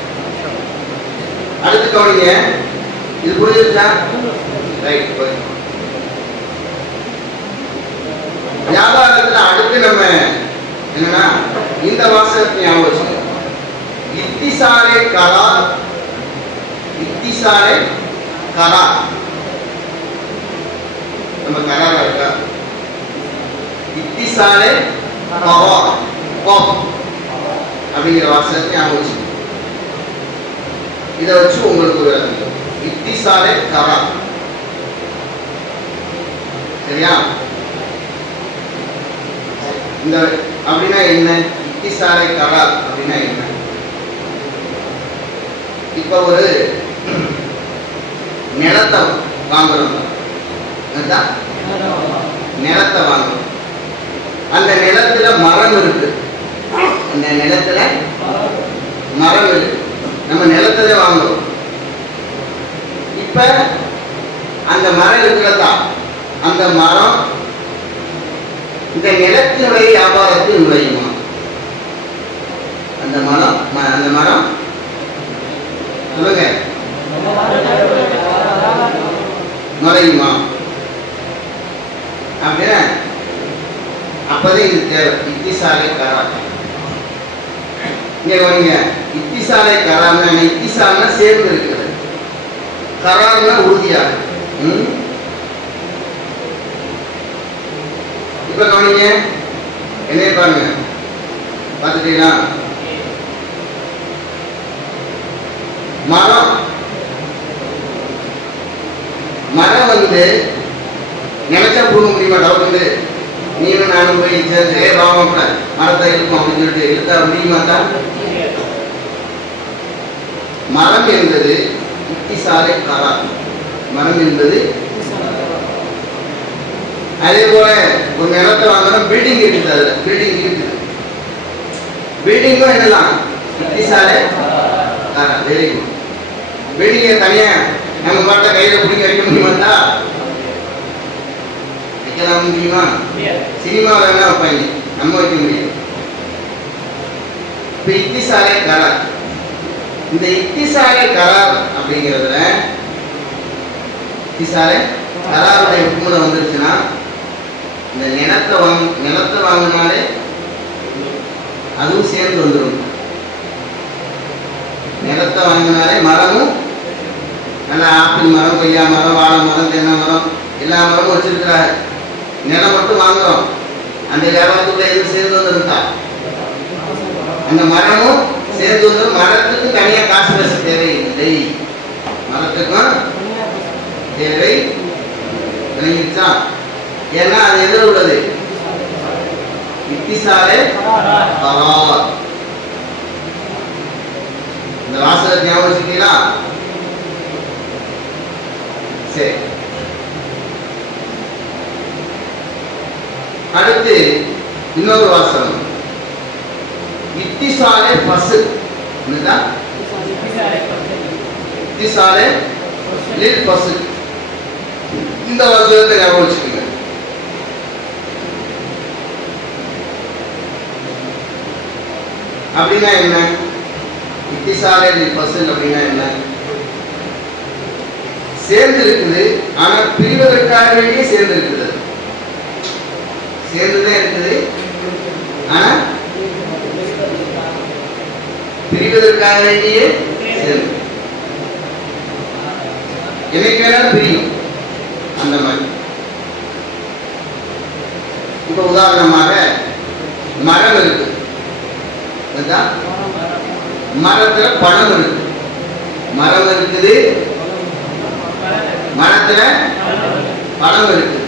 அடுத்து கவனிங்க, இது புரிஞ்சுச்சா? ரைட். வியாபாரத்துல அடுத்து நம்ம என்னன்னா இந்த வாசகத்தை ஞாபகம் வச்சுக்கோங்க. இத்திசாரே கலா, இத்திசாரே கலா. நம்ம கராரா இருக்கா? இத்திசாரே கவா கோப் அப்படிங்கிற வாசகத்தை ஞாபகம் வச்சுக்கோங்க. இதை வச்சு உங்களுக்கு ஒரு இத்திசாரே கரா. சரியா? இந்த அப்படின்னா என்ன? இத்திசாரே கரா அப்படின்னா என்ன? இப்ப ஒரு நிலத்தை வாங்குறோம், நிலத்தை வாங்கணும். அந்த நிலத்துல மரம் இருக்கு, அந்த நிலத்துல மரம் இருக்கு, நம்ம நிலத்துல வாங்குறோம். இப்ப அந்த மரம் இருக்கிறதா, அந்த மரம் இந்த நிலத்தினுடைய வியாபாரத்தில் நுழையுமா? அந்த மரம் சொல்லுங்க, நுழையுமா? அப்படின்னா அப்பதான் இது தேவை. இத்திசாலை கரா. இங்க கவனிங்க, இத்திசாலை கரார்னா இத்திசால்னா சேர்ந்து இருக்கிறது, கரார்னா உறுதியாக. இப்ப கவனிங்க, என்ன பாருங்க, பார்த்துட்டீங்களா? மரம் நினைச்சா புடுங்க முடியுமா? டவுட். நீனும் நானும் போய் சேர்ந்து வாங்க மரத்தை இருக்கும் அப்படின்னு சொல்லிட்டு இழுத்தா முடியுமா? தான் மரம் என்பது இத்திசாலை கரா. மரம் என்பது அதே போல ஒரு நிலத்தை வாங்கணும், பில்டிங் இருக்குது, அதுல பில்டிங் இருக்குது, பில்டிங்கும் என்னதான் இத்திசாலை கரா. Very good. பில்டிங்கை தனியா நம்ம பாட்ட கையில பிடிக்க வைக்க முடியுமா? வைக்கலாம் முடியுமா? சினிமாவில் என்ன வைப்பாங்க, நம்ம வைக்க முடியும். இப்ப இத்திசாலை கரார், இந்த இத்திசாலை கரார் அப்படிங்கிறதுல இத்திசாலை கராருடைய hukumல வந்துருச்சுன்னா இந்த நிலத்தை வாங்கினாலே அதுவும் சேர்ந்து வந்துடும். நிலத்தை வாங்கினாலே மரமும் நல்ல ஆப்பிள் மரம், கொய்யா மரம், வாழை மரம், தென்னை மரம் எல்லா மரமும் வச்சிருக்கிறாங்க, நிலம் மட்டும் வாங்குறோம். அந்த வியாபாரத்துக்குள்ள எதுவும் சேர்ந்து வந்துருந்தா அந்த மரமும் சேர்ந்து வந்து மரத்துக்கு தனியா காசு பேச தேவையில்லை, மரத்துக்கும் தேவை விளங்கிடுச்சா? ஏன்னா அது எதில் உள்ளது? இத்திசாலே கரார். இந்த வாசகத்தை ஞாபகம் வச்சுட்டீங்களா? சரி, அடுத்து இன்னொரு வாசகம் இத்திசாலே பசு. இத்திசாலே லில் பசு. இந்த வாசகத்தை ஞாபகம் வச்சுக்கோங்க. அப்படின்னா என்ன? இத்திசாலே லில் பசு அப்படின்னா என்ன? சேர்ந்து இருக்குது, ஆனா பிரிவதற்காக வேண்டிய சேர்ந்து இருக்குது. சேர்ந்துதான் இருக்குது, ஆனா பிரிவதற்காக வேண்டிய சேர்ந்து. என்னைக்கு வேணாலும் பிரியும் அந்த மாதிரி. இப்ப உதாரணமாக மரம் இருக்கு, மரத்துல பழம் இருக்கு. மரம் இருக்குது, மரத்துல பழம் இருக்கு.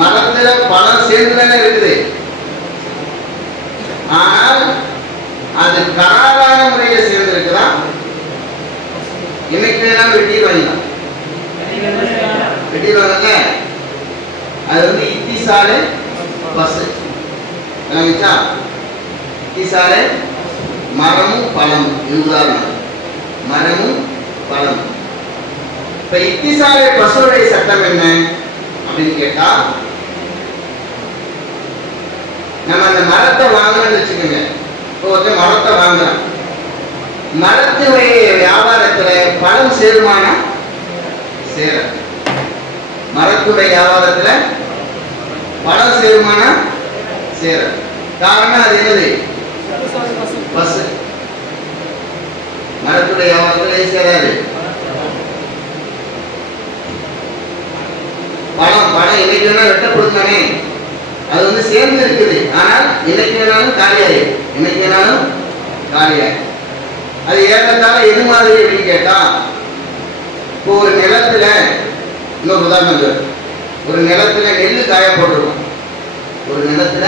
மரத்துல பழம் சேர்ந்துதானே இருக்குது, ஆனால் அது கராரான முறையில் சேர்ந்து இருக்குதா? இன்னைக்கு வேணாலும் வெட்டிடுவாங்க, வெட்டிடுவாங்க. அது வந்து இத்திசாலே பசு. இத்திசாலே மரமும் பழமும். இது உதாரணம், மரமும் பழமும். இப்ப இத்திசாலே பசுடைய சட்டம் என்ன அப்படின்னு கேட்டா, நம்ம அந்த மரத்தை வாங்கணும்னு வச்சுக்கோங்க. இப்போ வந்து மரத்தை வாங்குறோம், மரத்துடைய வியாபாரத்துல பழம் சேருமானா? சேர. மரத்துடைய வியாபாரத்துல பழம் சேருமானா? சேர. காரணம் அது என்னது? பசு. மரத்துடைய வியாபாரத்துல சேராது. பழம் பழம் என்னைக்கு வேணா வெட்டப்படுத்தானே, அது வந்து சேர்ந்து இருக்குது, ஆனால் என்னைக்கு வேணாலும் காலியாயிடும். என்னைக்கு வேணாலும் காலியாயிடும். அது ஏறத்தாழ எது மாதிரி அப்படின்னு கேட்டா, இப்போ ஒரு நிலத்துல, இன்னொரு உதாரணம், ஒரு நிலத்துல நெல்லு காய போட்டிருக்கோம். ஒரு நிலத்துல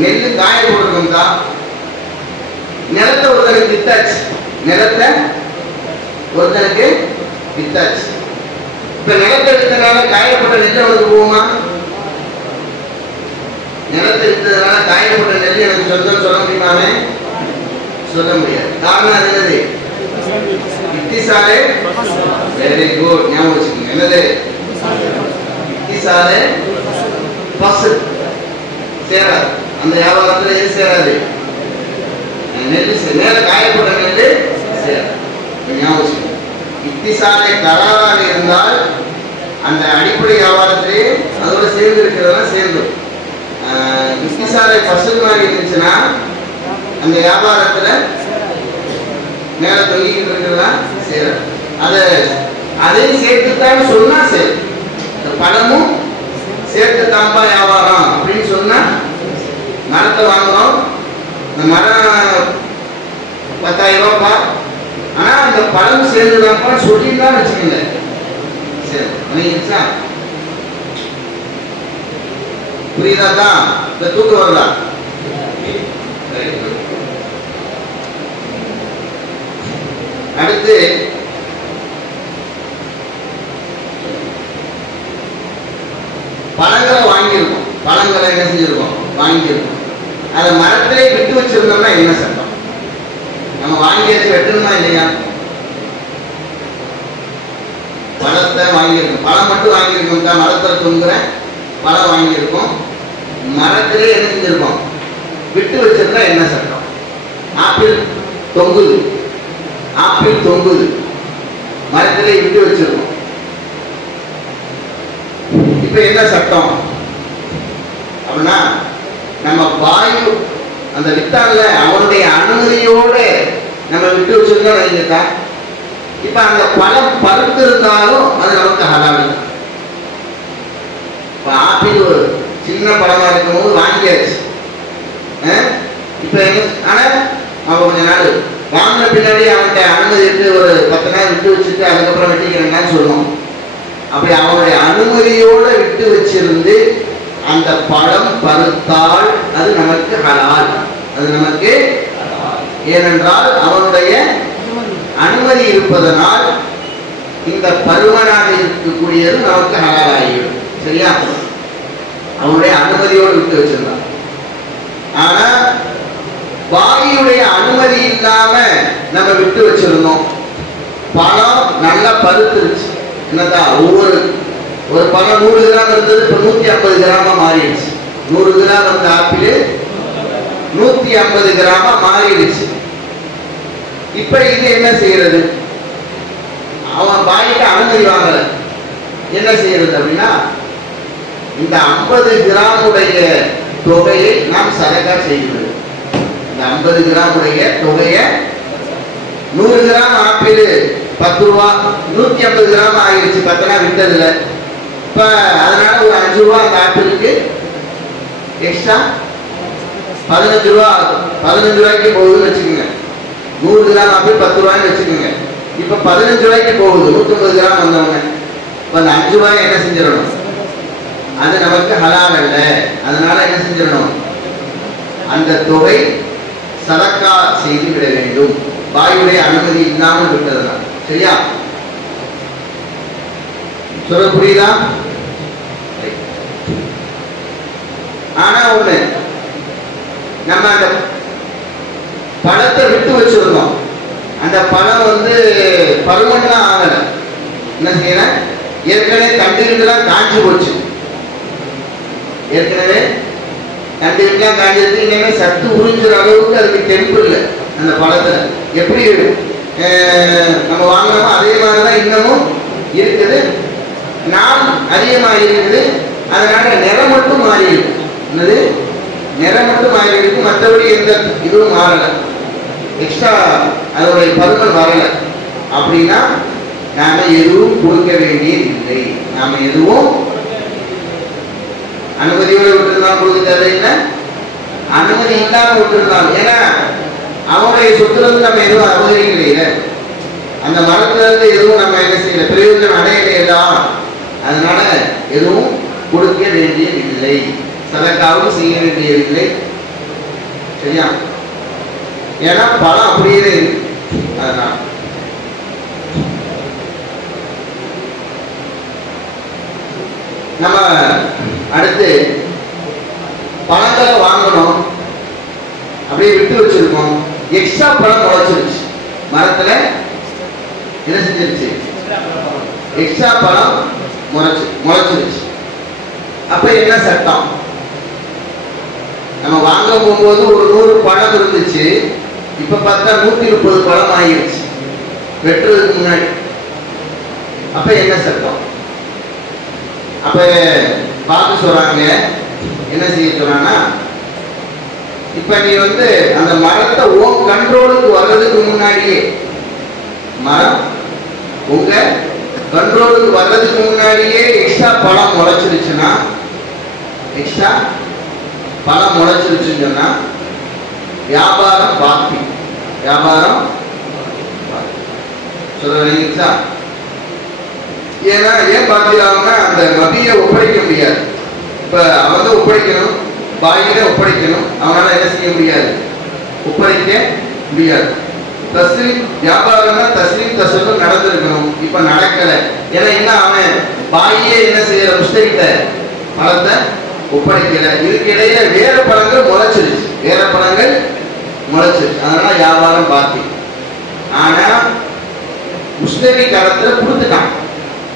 நெல்லு காய போட்டிருக்கோம் தான், நிலத்தை ஒருத்தனுக்கு வித்தாச்சு. நிலத்தை ஒருத்தனுக்கு வித்தாச்சு. இப்ப நிலத்தை வித்தனால காயப்பட்ட நெல் அவனுக்கு போகுமா? நிலத்தை வித்ததுனால காயப்பட்ட நெல் எனக்கு சொந்தம் சொல்ல முடியுமாமே? சொல்ல முடியாது. காரணம் அது என்னது? இத்திசாலே. வெரி குட், ஞாபகம் வச்சுக்கோங்க. என்னது? இத்திசாலே பசு. சேராது. அந்த வியாபாரத்துல எது சேராது? நெல் மேல காயப்பட்ட நெல் சேராது. ஞாபகம் வச்சுக்கோங்க. இத்திசாலே கராராக இருந்தால் அந்த அடிப்படை வியாபாரத்திலே அதோட சேர்ந்து இருக்கிறதெல்லாம் சேர்ந்துடும். இத்திசாலே பசு மாதிரி இருந்துச்சுன்னா அந்த வியாபாரத்துல மேல தொங்கிக்கிட்டு இருக்கிறதா சேரும். அதையும் சேர்த்துத்தான் சொன்னா சேரும். பணமும் சேர்த்து தாம்பா வியாபாரம் அப்படின்னு சொன்னா, மரத்தை வாங்குறோம், இந்த மரம் 10,000 ரூபாய்ப்பா, ஆனா அந்த பழம் சேர்ந்துதான்ப்பா சொல்லிதான் வச்சுக்கோங்க. சரி, புரியுதா? புரியுதாதான்? இந்த தூக்கம் வருதா? அடுத்து பழங்களை வாங்கியிருக்கோம். பழங்களை என்ன செஞ்சிருக்கோம்? வாங்கியிருக்கோம். அதை மரத்திலே விட்டு வச்சிருந்தோம்னா என்ன சட்டம்? நம்ம வாங்கியாச்சு, வெட்டணுமா இல்லையா? பழத்தை வாங்கியிருக்கோம், பழம் மட்டும் வாங்கியிருக்கோம் தான், மரத்தில் தொங்குற பழம் வாங்கியிருக்கோம், மரத்திலே என்ன செஞ்சிருக்கோம்? விட்டு வச்சிருந்தா என்ன சட்டம்? ஆப்பிள் தொங்குது, ஆப்பிள் தொங்குது, மரத்திலே விட்டு வச்சிருக்கோம். இப்ப என்ன சட்டம் அப்படின்னா, நம்ம வாயு அந்த வித்தான்ல அவனுடைய அனுமதியோட நம்ம விட்டு வச்சிருந்தோம் வைங்கக்கா. இப்ப அந்த பழம் பழுத்து இருந்தாலும் அது நமக்கு ஹலால். ஆப்பிள் ஒரு சின்ன பழமா இருக்கும்போது வாங்கியாச்சு. இப்ப ஆனா அவன் கொஞ்ச நாள் வாங்கின பின்னாடி அவன்கிட்ட அனுமதி எடுத்து ஒரு 10 நாள் விட்டு வச்சுட்டு அதுக்கப்புறம் வெட்டிக்கிறேன்னு சொல்லணும். அப்படி அவனுடைய அனுமதியோட விட்டு வச்சிருந்து அந்த பழம் பருத்தால் அது நமக்கு ஹலால். அது நமக்கு ஏனென்றால் அவனுடைய அனுமதி இருப்பதனால் இந்த பருவனாக இருக்கக்கூடியது நமக்கு ஹலால் ஆகிவிடும். சரியா? அவனுடைய அனுமதியோடு விட்டு வச்சிருந்தான். ஆனா வாயுடைய அனுமதி இல்லாம நம்ம விட்டு வச்சிருந்தோம். பழம் நல்லா பருத்துருச்சு. என்னதான் ஒரு பழம் 100 கிராம் இருந்தது, இப்ப 150 கிராமா மாறிடுச்சு. 100 கிராம் இருந்த ஆப்பிள் 150 கிராமா மாறிடுச்சு. இப்ப இது என்ன செய்யறது? அவன் வாய்க்கு அனுமதி வாங்கல. என்ன செய்யறது அப்படின்னா, இந்த 50 கிராமுடைய தொகையை நாம் சதகா செய்கிறது. இந்த 50 கிராமுடைய தொகையை 100 கிராம் ஆப்பிள் 10 ரூபா, 150 கிராம் ஆகிடுச்சு. 10 நாள் விட்டதுல இப்ப அதனால ஒரு 5 ரூபா அந்த ஆப்பிளுக்கு எக்ஸ்ட்ரா 15 ரூபா, 15 ரூபாய்க்கு போகுதுன்னு வச்சுக்கோங்க. 100 கிராம் ஆப்பிள் 10 ரூபாய்ன்னு வச்சுக்கோங்க. இப்ப 15 ரூபாய்க்கு போகுது 150 கிராம் வந்தவங்க. இப்ப அந்த 5 ரூபாய் என்ன செஞ்சிடணும்? அது நமக்கு ஹலால் அல்ல. அதனால என்ன செஞ்சிடணும்? அந்த தொகை சதக்கா செய்து விட வேண்டும். வாயுடைய அனுமதி இல்லாமல் விட்டதுதான். சரியா? சொல்ல புரியுதா? ஆனா ஒண்ணு, நம்ம அந்த பழத்தை விட்டு வச்சிருந்தோம். அந்த பழம் பருமன்லாம் ஆகல. என்ன செய்யற? ஏற்கனவே தண்டுகள்லாம் காஞ்சி போச்சு. ஏற்கனவே தண்டுகள்லாம் காஞ்சிருக்கு. இனிமே சத்து உறிஞ்சுற அளவுக்கு அதுக்கு தெம்பு இல்லை அந்த பழத்துல. எப்படி நம்ம வாங்கினோமோ அதே மாதிரிதான் இன்னமும் இருக்குது. நாம் அதிகமாக இருக்குது. அதனால நிறம் மட்டும் மாறி இருக்கு. என்னது? நிறம் மட்டும் மாறி இருக்கு. மற்றபடி எந்த இதுவும் மாறல. எக்ஸ்ட்ரா அதோடைய பருமன் வரல. அப்படின்னா நாம எதுவும் கொடுக்க வேண்டியது இல்லை. நாம எதுவும் அனுமதியோட விட்டுருந்தாலும் கொடுக்க தேவையில்லை, அனுமதி இல்லாம விட்டுருந்தாலும். ஏன்னா அவனுடைய சொத்துல இருந்து நம்ம எதுவும் அபகரிக்கலையில, அந்த மரத்துல இருந்து எதுவும் நம்ம என்ன செய்யல, பிரயோஜனம் அடையலையா. அதனால எதுவும் கொடுக்க வேண்டியதில்லை, சதக்காவும் செய்ய வேண்டியதில்லை. சரியா? ஏன்னா பழம் அப்படியே இருக்கு. அதனால நம்ம அடுத்து பழங்களை வாங்கணும். அப்படியே விட்டு வச்சிருக்கோம். எக்ஸ்ட்ரா பழம் முளைச்சிருச்சு. மரத்துல என்ன செஞ்சிருச்சு? எக்ஸ்ட்ரா பழம் முளைச்சிருச்சு. அப்ப என்ன சட்டம்? நம்ம வாங்க போகும்போது ஒரு 100 பழம் இருந்துச்சு. இப்ப பார்த்தா 130 பழம் ஆகிருச்சு வெட்டுறதுக்கு முன்னாடி. அப்ப என்ன சட்டம்? அப்ப பார்த்து சொல்றாங்க, என்ன செய்ய சொல்றாங்கன்னா, இப்ப நீ அந்த மரத்தை உன் கண்ட்ரோலுக்கு வர்றதுக்கு முன்னாடியே, மரம் உங்க கண்ட்ரோலுக்கு வர்றதுக்கு முன்னாடியே எக்ஸ்ட்ரா பழம் முளைச்சிருச்சுன்னா, எக்ஸ்ட்ரா பழம் முளைச்சிருச்சுன்னு சொன்னா வியாபாரம் பாக்கி. வியாபாரம் சொல்றீங்களா? ஏன்னா ஏன் பாக்கிறாங்கன்னா, அந்த மதியை ஒப்படைக்க முடியாது. இப்ப அவன் ஒப்படைக்கணும், பாயில ஒப்படைக்கணும். அவனால என்ன செய்ய முடியாது? ஒப்படைக்க முடியாது. தஸ்லீம் வியாபாரம்னா தஸ்லீம் தஸ்லீம் நடந்திருக்கணும். இப்ப நடக்கல. ஏன்னா என்ன, அவன் பாயே என்ன செய்யற, முஸ்தகிட்ட பழத்தை ஒப்படைக்கல. இதுக்கு இடையே வேற பழங்கள் முளைச்சிருச்சு. வேற பழங்கள் முளைச்சிருச்சு. அதனால வியாபாரம் பாக்கி. ஆனா முஸ்தகி காலத்துல கொடுத்துட்டான்.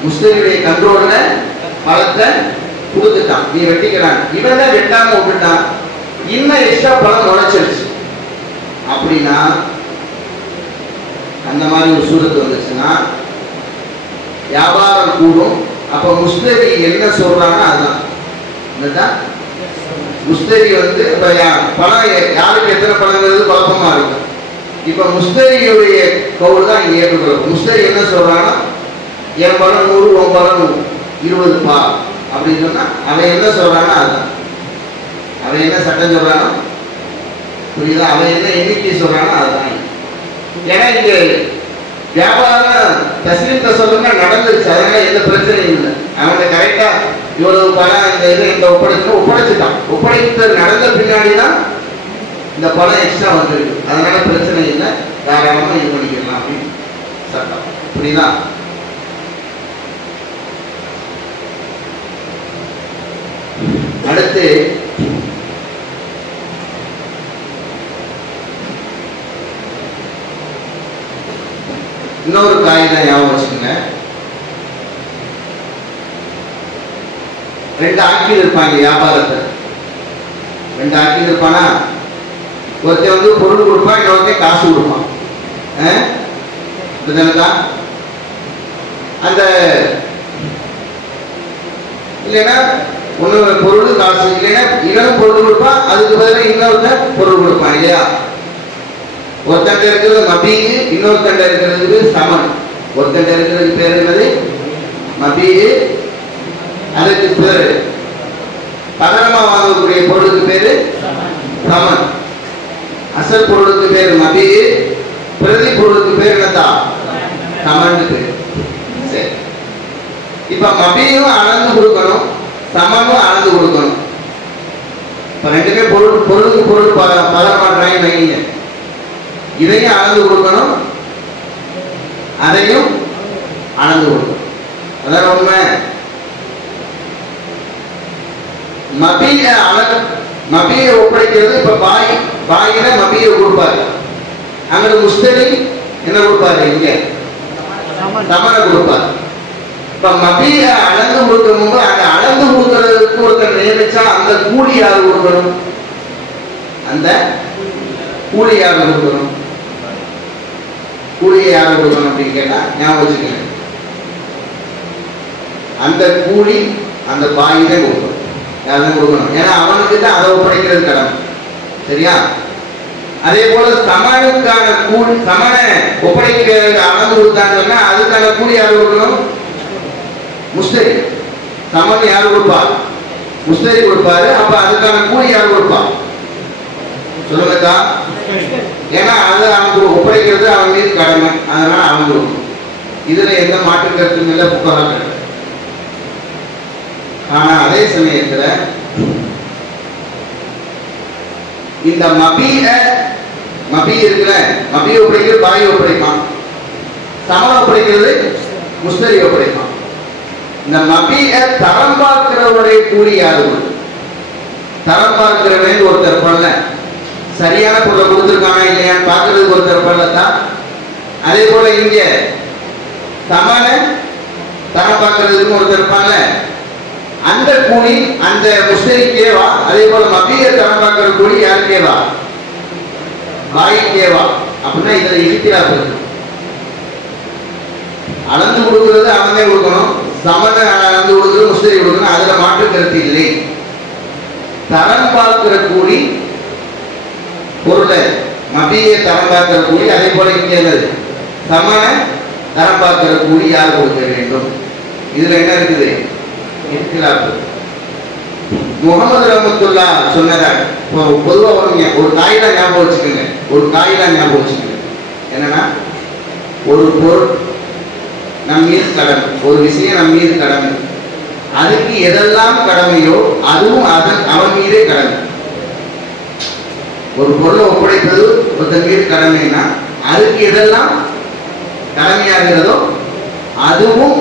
முஸ்தகியுடைய கண்ட்ரோல்ல பழத்தை கொடுத்துட்டான். நீ வெட்டிக்கிறான். இவன் தான் வெட்டாம விட்டுட்டான். இன்னும் எக்ஸ்ட்ரா பழம் முளைச்சிருச்சு. அப்படின்னா அந்த மாதிரி ஒரு சூரத்து வந்துச்சுன்னா வியாபாரம் கூடும். அப்ப முஸ்தகி என்ன சொல்றாங்கன்னா அதுதான். என்னதான் முஸ்தகி பணம் யாருக்கு எத்தனை பணங்கிறது குழப்பமா இருக்கு. இப்ப முஸ்தகியுடைய கவுல் தான் இங்க ஏற்றுக்கொள்ளும். முஸ்தகி என்ன சொல்றாங்கன்னா, என் பணம் 100, உன் பணம் 20 பா அப்படின்னு சொன்னா அவன் என்ன சொல்றானோ அதுதான். அவன் என்ன சட்டம் சொல்றானோ புரியுதா, அவன் என்ன எண்ணிக்கை சொல்றானோ அதுதான். ஏன்னா இங்க வியாபாரம் தஸ்லீம் சொல்லுங்க நடந்துருச்சு, அதனால எந்த பிரச்சனையும் இல்லை. அவனை கரெக்டா இவ்வளவு பணம் இந்த இது இந்த ஒப்படைச்சுட்டான். ஒப்படைத்தது நடந்த பின்னாடி தான் இந்த பணம் எக்ஸ்ட்ரா வந்துருக்கு, அதனால பிரச்சனை இல்லை, தாராளமா இது பண்ணிக்கலாம் அப்படின்னு சட்டம். புரியுதா? அடுத்து இன்னொரு காகிதம் ஞாபகம் வச்சுக்கோங்க. 2 ஆக்கில் இருப்பாங்க வியாபாரத்தை. 2 ஆக்கில் இருப்பானா, ஒருத்தன் வந்து பொருள் கொடுப்பான், இன்னொருத்தன் காசு கொடுப்பான். அந்த இல்லைன்னா ஒண்ணு பொருள் காசு, இல்லைன்னா இவனும் பொருள் கொடுப்பான், அதுக்கு பதிலாக இன்னொருத்தன் பொருள் கொடுப்பான் இல்லையா? ஒருத்தண்ட இருக்கிறது மபீகு, இன்னொருத்தண்ட இருக்கிறதுக்கு சமன். ஒருத்தண்ட இருக்கிறதுக்கு பேர் என்னது? மபீகு. அதுக்கு பேரு பகரமா வாங்கக்கூடிய பொருளுக்கு பேரு சமன். அசல் பொருளுக்கு பேரு மபீகு, பிரதி பொருளுக்கு பேர் என்னதா? சமன் பேரு. சரி, இப்ப மபீகும் அளந்து கொடுக்கணும், சமனும் அளந்து கொடுக்கணும். இப்ப ரெண்டுமே பொருளுக்கு பொருள் பகரமாட்டாங்க வைங்க. இதையும் அளந்து கொடுக்கணும், அதையும் அளந்து கொடுக்கணும். அதான் உண்மை. மபியை ஒப்படைக்கிறது. இப்ப பாயில மபியை கொடுப்பாரு, அங்க முஸ்தரி என்ன கொடுப்பாரு? இங்க சமனை கொடுப்பாரு. இப்ப மபிய அளந்து கொடுக்கும் போது அந்த அளந்து கொடுக்கறதுக்கு ஒருத்தர் நியமிச்சா அந்த கூலி யாரு கொடுக்கணும்? அந்த கூலி யாரு கொடுக்கணும்? கூலியை யாரு கொடுக்கணும் அப்படின்னு கேட்டா ஞாபகம் வச்சுக்கணும், அந்த கூலி அந்த பாயிலே கொடுக்கணும். யாரும் கொடுக்கணும், ஏன்னா அவனுக்கு தான் அதை ஒப்படைக்கிறது கடமை. சரியா? அதே போல சமனுக்கான கூலி, சமனை ஒப்படைக்க அளந்து கொடுத்தான்னு சொன்னா அதுக்கான கூலி யாரு கொடுக்கணும்? முஸ்தரி. சமன் யாரு கொடுப்பார்? முஸ்தரி கொடுப்பாரு. அப்ப அதுக்கான கூலி யாரு கொடுப்பா? சொல்லுங்கக்கா. ஏன்னா அது அவனுக்கு ஒப்படைக்கிறது அவன் மீது கடமை, அதனால அவன் கொடுக்கணும். இதுல எந்த மாற்று கருத்தும் இல்லை, புகார். ஆனா அதே சமயத்துல இந்த மபி இருக்கிற மபியை ஒப்படைக்கிறது பாயை ஒப்படைப்பான், சமனை ஒப்படைக்கிறது முஸ்தரி ஒப்படைப்பான். இந்த மபிய தரம் பார்க்கிறவருடைய கூலி யாரு? தரம் பார்க்கிறவன் ஒருத்தர் பண்ணல, சரியான பொருளை கொடுத்துருக்கானா இல்லையான்னு பார்க்கறதுக்கு ஒருத்தர் பண்ணலதான். அதே போல இங்க சமனை தரம் பார்க்கறதுக்கு ஒருத்தர் இருப்பாங்கல்ல, அந்த கூலி அந்த முஸ்தரிக்கேவா? அதே போல மபிய தரம் பார்க்கிற கூலி யாருக்கேவா? பாய்க்கேவா? அப்படின்னா இதுல இருக்கிறார். அளந்து கொடுக்கிறது அவனே கொடுக்கணும், சமனை அளந்து கொடுக்கிறது முஸ்தரி கொடுக்கணும், அதுல மாற்று கருத்து இல்லை. தரம் பார்க்கிற கூலி பொருளை மபியை தரம் பார்க்கிற கூலி, அதே போல இங்க என்னது சமனை தரம் பார்க்கிற கூலி யார் கொடுக்க வேண்டும்? இதுல என்ன இருக்குது? முகமது ரஹ்மத்துல்லா சொன்னதாக பொதுவா ஒரு காயிலா ஞாபகம் வச்சுக்கோங்க. ஒரு காயிலா ஞாபகம் வச்சுக்கோங்க. என்னன்னா, ஒரு பொருள் நம் மீது கடமை, ஒரு விஷயம் நம் மீது கடமை, அதுக்கு எதெல்லாம் கடமையோ அதுவும் அவன் மீதே கடமை. ஒரு பொருளை ஒப்படைப்பது ஒருத்தன் மீது கடமைன்னா அதுக்கு எதெல்லாம் கடமையாகிறதோ அதுவும்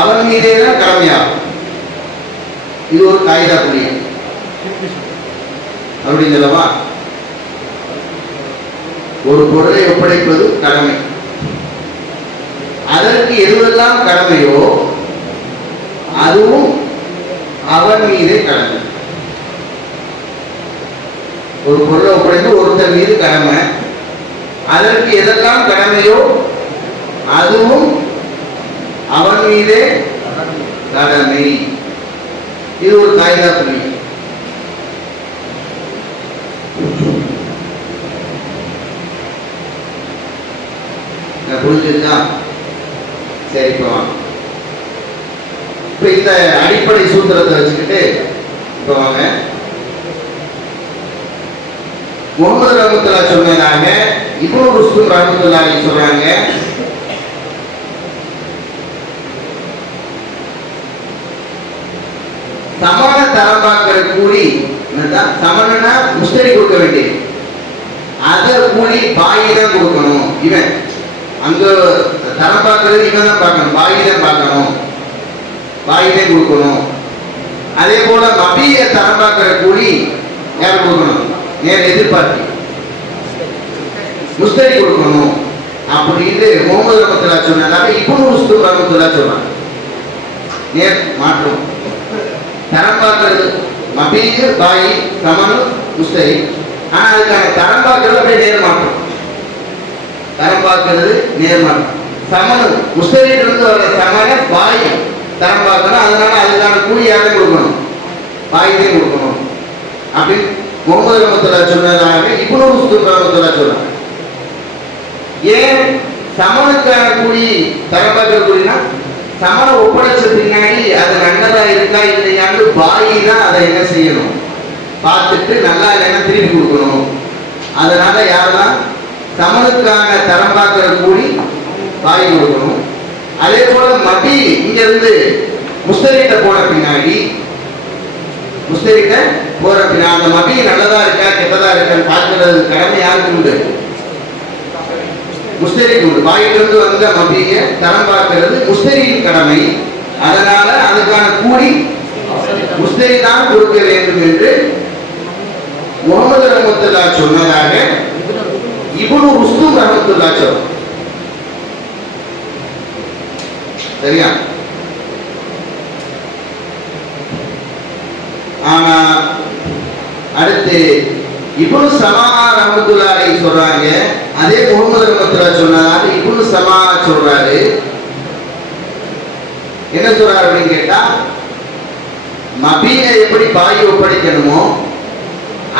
அவன் மீதே தான் கடமையாகும். இது ஒரு காயிதா புரியும் அப்படின்னு சொல்லவா? ஒரு பொருளை ஒப்படைப்பது கடமை, அதற்கு எதுவெல்லாம் கடமையோ அதுவும் அவன் மீதே கடமை. ஒரு பொருளை ஒப்படைப்பு ஒருத்தர் மீது கடமை, அதற்கு எதெல்லாம் கடமையோ அதுவும் அவன் மீதே கடமை. இது ஒரு காயிதா புரியும். புரிஞ்சுருக்கா? சரி, இப்போ இப்ப இந்த அடிப்படை சூத்திரத்தை வச்சுக்கிட்டு இப்ப வாங்க முகமது ரஹ்மத்துல்லாஹி சொன்னதாக இப்னு ருஸ்தும் ரஹ்மத்துல்லாஹி சொல்றாங்க. சமான தரம் பார்க்கிற கூலி சமனா முஸ்தரி கொடுக்க வேண்டியது, அத கூலி பாயி தான் கொடுக்கணும். இவன் அங்க தரம் பார்க்கறது இவன் தான் பார்க்கணும், பாயி தான் பார்க்கணும், பாயி தான் கொடுக்கணும். அதே போல மபிய தரம் பார்க்கிற கூலி யார் கொடுக்கணும்? நேர எதிர்பார்த்து முஸ்தரி கொடுக்கணும் அப்படின்னு முகமது ரஹ்மத்துல்லாஹி சொன்னதாக இப்னு ருஸ்தும் ரஹ்மத்துல்லாஹி சொல்றாங்க. நேர் மாற்றம் தரம் பார்க்கிறது மபீது பாயி சமனு முஸ்தரி. ஆனா அதுக்கான தரம் பார்க்கிறது அப்படியே நேர் மாற்றம். தரம் பார்க்கிறது நேர் மாற்றம். சமனு முஸ்தரிட்டு இருந்து வர சமன பாயி தரம் பார்க்கணும். அதனால அதுக்கான கூலி யாரும் கொடுக்கணும், பாயிலே கொடுக்கணும் அப்படின்னு முகமது ரஹ்மத்துல்லாஹி சொன்னதாக இப்னு ருஸ்தும் ரஹ்மத்துல்லாஹி சொல்றாங்க. ஏன் சமனுக்கான கூலி தரம் பார்க்கிற கூலினா சமனை ஒப்படைச்ச பின்னாடி அது நல்லதா இருக்கா இல்லையான்னு பாயி தான் அதை என்ன செய்யணும், பார்த்துட்டு நல்லா இல்லைன்னா திருப்பி கொடுக்கணும். அதனால யாரெல்லாம் சமனுக்கான தரம் பார்க்கிற கூலி பாயி கொடுக்கணும். அதே போல மபி இங்க இருந்து முஸ்தரிட்ட போன பின்னாடி அந்த மபி நல்லதா இருக்கா கெட்டதா இருக்கான்னு பார்க்கிறது கடமை யாருக்கு உண்டு? முஸ்தரிக்கு உண்டு. பாயிலிருந்து வந்த மபிய தரம் பார்க்கிறது முஸ்தரியின் கடமை. அதனால அதுக்கான கூலி முஸ்தரி தான் கொடுக்க வேண்டும் என்று முகமது ரஹ்மத்துல்லாஹி சொன்னதாக இப்னு ருஸ்தும் ரஹ்மத்துல்லாஹி சொல்றாங்க. சரியா? ஆனா அடுத்து இப்னு சமா ரஹ்மத்துல்லாஹி சொல்றாங்க. அதே முகமது ரஹ்மத்துல்லாஹி சொன்னதாக இப்னு சமா சொல்றாரு. என்ன சொல்றாரு அப்படின்னு கேட்டா, மபீன எப்படி பாய் ஒப்படைக்கணுமோ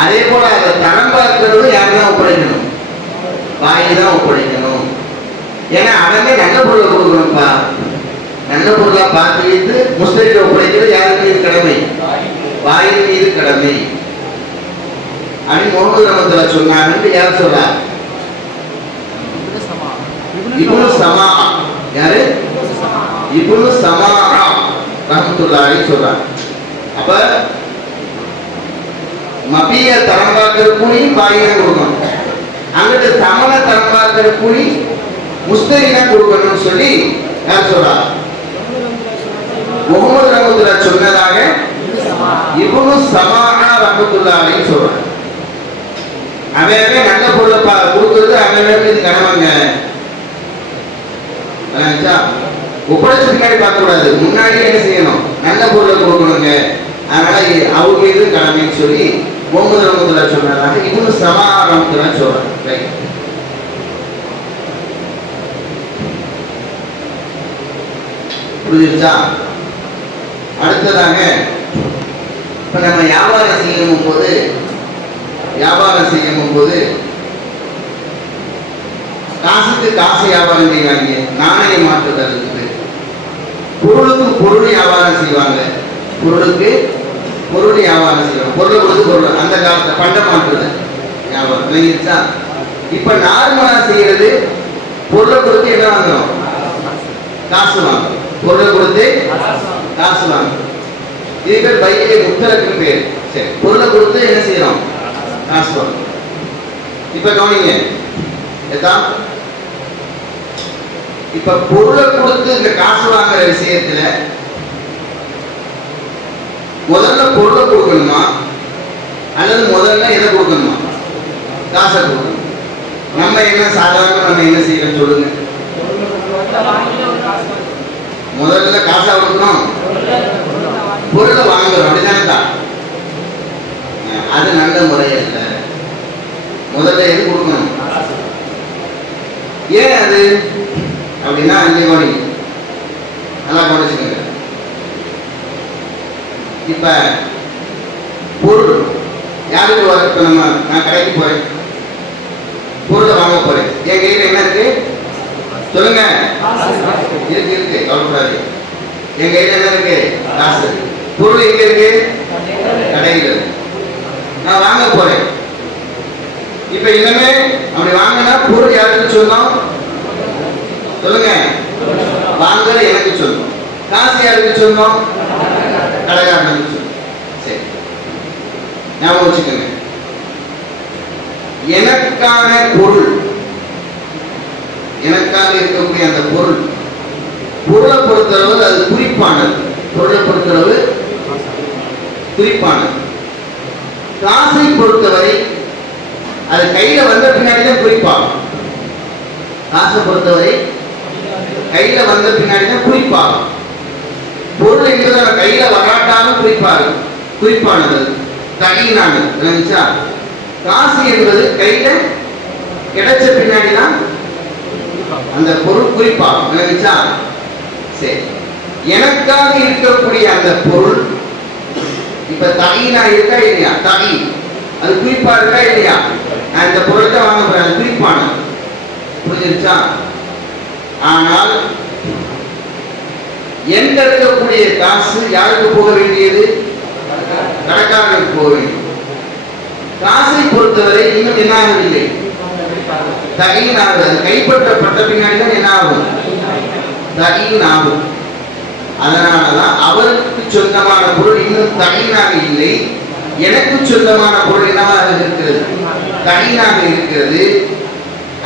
அதே போல அதை தரம் பார்க்கிறது யாருதான் ஒப்படைக்கணும்? பாய் தான் ஒப்படைக்கணும். ஏன்னா அவனே நல்ல பொருளை கொடுக்கணும்ப்பா. நல்ல பொருளா பார்த்து வைத்து முஸ்தரிட்ட ஒப்படைக்கிறது யாருக்கு மீது கடமை? பாயின் மீது கடமை அப்படின்னு முகமது ரஹ்மத்துல்லாஹி சொன்னாங்கன்னு யார் சொல்றா? இப்னு சமா. யாரு? இப்னு சமா ரஹ்மத்துல்லாஹி சொல்றாங்க. அப்ப மபிய தரம் பார்க்கிற கூலி பாயினா கொடுக்கணும், அங்கிட்டு சமன தரம் பார்க்கிற கூலி முஸ்தரினா கொடுக்கணும்னு சொல்லி யார் சொல்றா? முகமது ரஹ்மத்துல்லாஹி சொன்னதாக இப்னு சமா ரஹ்மத்துல்லாஹி சொல்றாங்க. அவன் நல்ல பொருளை கொடுக்கறது அவன் இது கடமைங்க. ஒப்படைச்ச பின்னாடி பார்க்க கூடாது, முன்னாடி என்ன செய்யணும்? நல்ல பொருளை கொடுக்கணுங்க. அதனால அவர் மீது கடமைன்னு சொல்லி முகமது ரஹ்மத்துல்லாஹி சொன்னதாக இப்னு சமா ரஹ்மத்துல்லாஹி சொல்றாங்க. புரிஞ்சுச்சா? அடுத்ததாங்க இப்ப நம்ம வியாபாரம் செய்யும் போது காசுக்கு காசு வியாபாரம் செய்வாங்க, நாணய மாற்றுதல் இருக்குது. பொருளுக்கு பொருள் வியாபாரம் செய்வாங்க, பொருளுக்கு பொருள் வியாபாரம் செய்வாங்க. பொருளை கொடுத்து பொருள் அந்த காலத்துல பண்ட மாற்றுதல் வியாபாரம் விளங்கிடுச்சா? இப்ப நார்மலா செய்யறது பொருளை கொடுத்து என்ன வாங்குறோம்? காசு வாங்குறோம். பொருளை கொடுத்து காசு வாங்குறோம். இது பேர் பையிலே முத்தலக்கு பேர். சரி, பொருளை கொடுத்து என்ன செய்யறோம்? காசு வாங்குறோம். இப்ப கவனிங்க, இப்ப பொருளை கொடுத்து இந்த காசு வாங்குற விஷயத்துல முதல்ல பொருளை கொடுக்கணுமா அல்லது முதல்ல எதை கொடுக்கணுமா? காசை கொடுக்கணும். நம்ம என்ன சாதாரண நம்ம என்ன செய்யறோம் சொல்லுங்க? முதல்ல காசா கொடுக்கணும், பொருளை வாங்குறோம். அப்படிதானே? அது நல்ல முறை அல்ல. முதல்ல எது கொடுக்கணும்? ஏன் அது அப்படின்னா அங்கே கவனி, நல்லா கவனிச்சுக்கோங்க. இப்ப பொருள் யாருக்கு வர? இப்ப நான் கடைக்கு போறேன், பொருளை வாங்க போறேன். என் கையில என்ன இருக்கு சொல்லுங்க? இருக்கு, கவலைப்படாது. என் கையில என்ன இருக்கு? காசு இருக்கு. பொருள் எங்க இருக்கு? கடையில் இருக்கு. நான் வாங்க போறேன். இப்ப இனிமே அப்படி வாங்கினா பொருள் யாருக்கு சொந்தம்? சொல்லுங்க. வாங்குற எனக்கு சொந்தம். காசு யாருக்கு சொந்தம்? கடைக்காரனுக்கு சொந்தம். சரி, ஞாபகம் வச்சுக்கோங்க. எனக்கான பொருள், எனக்காக இருக்கக்கூடிய அந்த பொருள், பொருளை பொறுத்தளவு அது குறிப்பானது. பொருளை பொறுத்தளவு குறிப்பானது. காசை பொறுத்தவரை அது கையில வந்த பின்னாடிதான் குறிப்பாகும். காசை பொறுத்தவரை கையில வந்த பின்னாடிதான் குறிப்பாகும். பொருள் என்பது கையில வராட்டாலும் குறிப்பானது, தகையினானது. காசு என்பது கையில கிடைச்ச பின்னாடிதான் அந்த பொருள் குறிப்பாகும். சரி, எனக்காக இருக்கக்கூடிய அந்த பொருள் இப்ப தகையினா இருக்கா இல்லையா? தகை அது குறிப்பா இருக்கா இல்லையா? நான் இந்த பொருளை வாங்க போறேன், அது குறிப்பானது. புரிஞ்சிருச்சா? ஆனால் எங்க இருக்கக்கூடிய காசு யாருக்கு போக வேண்டியது? கடைக்காரனுக்கு போக வேண்டியது. காசை பொறுத்தவரை இன்னும் என்ன ஆகவில்லை, தகையின் ஆகுது. அது கைப்பற்றப்பட்ட பின்னாடிதான் என்ன ஆகும்? தகையின் ஆகும். அதனாலதான் அவருக்கு சொந்தமான பொருள் இன்னும் தகையினாக இல்லை, எனக்கு சொந்தமான பொருள் என்னவாக இருக்கிறது? தகையினாக இருக்கிறது.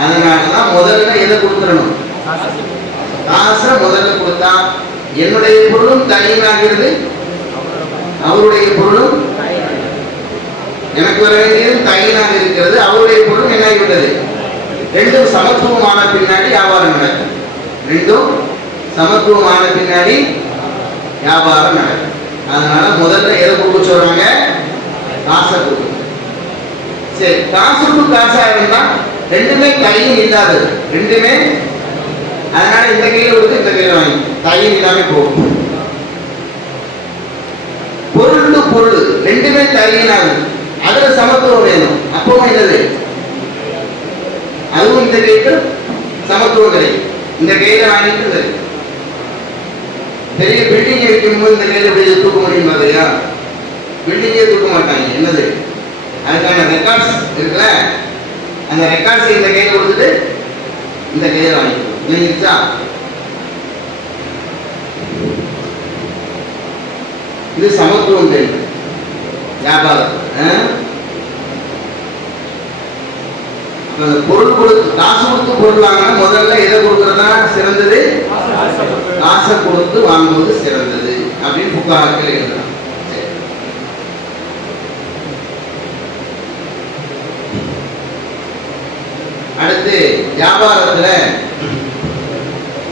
அதனாலதான் முதல்ல எதை கொடுத்துடணும்? காசை முதல்ல கொடுத்தா என்னுடைய பொருளும் தகையினாகிறது, அவருடைய பொருளும் எனக்கு வர வேண்டியது தகையினாக இருக்கிறது, அவருடைய பொருளும் என்ன ஆகிவிட்டது? ரெண்டும் சமத்துவமான பின்னாடி வியாபாரம் நடக்கும். ரெண்டும் சமத்துவமான பின்னாடி வியாபாரம் நடக்கும். அதனால முதல்ல எதை கொடுக்க சொல்றாங்க? காசை கொடுக்க. சரி, காசுக்கு காசா இருந்தா ரெண்டுமே கையும் இல்லாதது, ரெண்டுமே. அதனால இந்த கையில கொடுத்து இந்த கையில வாங்கி கையும் இல்லாம போகும். பொருள் டு பொருள் ரெண்டுமே கையினாகுது, அதுல சமத்துவம் வேணும். அப்பவும் என்னது? அதுவும் இந்த கைக்கு சமத்துவம் கிடைக்கும். இந்த கையில வாங்கிட்டு பெரிய பில்டிங் வைக்கும்போது இந்த கையில எப்படி தூக்க முடியும் மாதிரியா? பில்டிங்கே தூக்க மாட்டாங்க. என்னது? அதுக்கான ரெக்கார்ட்ஸ் இருக்குல்ல, அந்த ரெக்கார்ட்ஸ் இந்த கையில கொடுத்துட்டு இந்த கையில வாங்கிக்கணும். இல்லைங்களா? இது சமத்துவம் தெரியும் வியாபாரம். பொருள் கொடுத்து காசு கொடுத்து பொருள் வாங்கினா முதல்ல எதை கொடுக்கறதா சிறந்தது? காசை கொடுத்து வாங்குவது சிறந்தது அப்படின்னு புகார்கள் எழுதுறாங்க. அடுத்து வியாபாரத்துல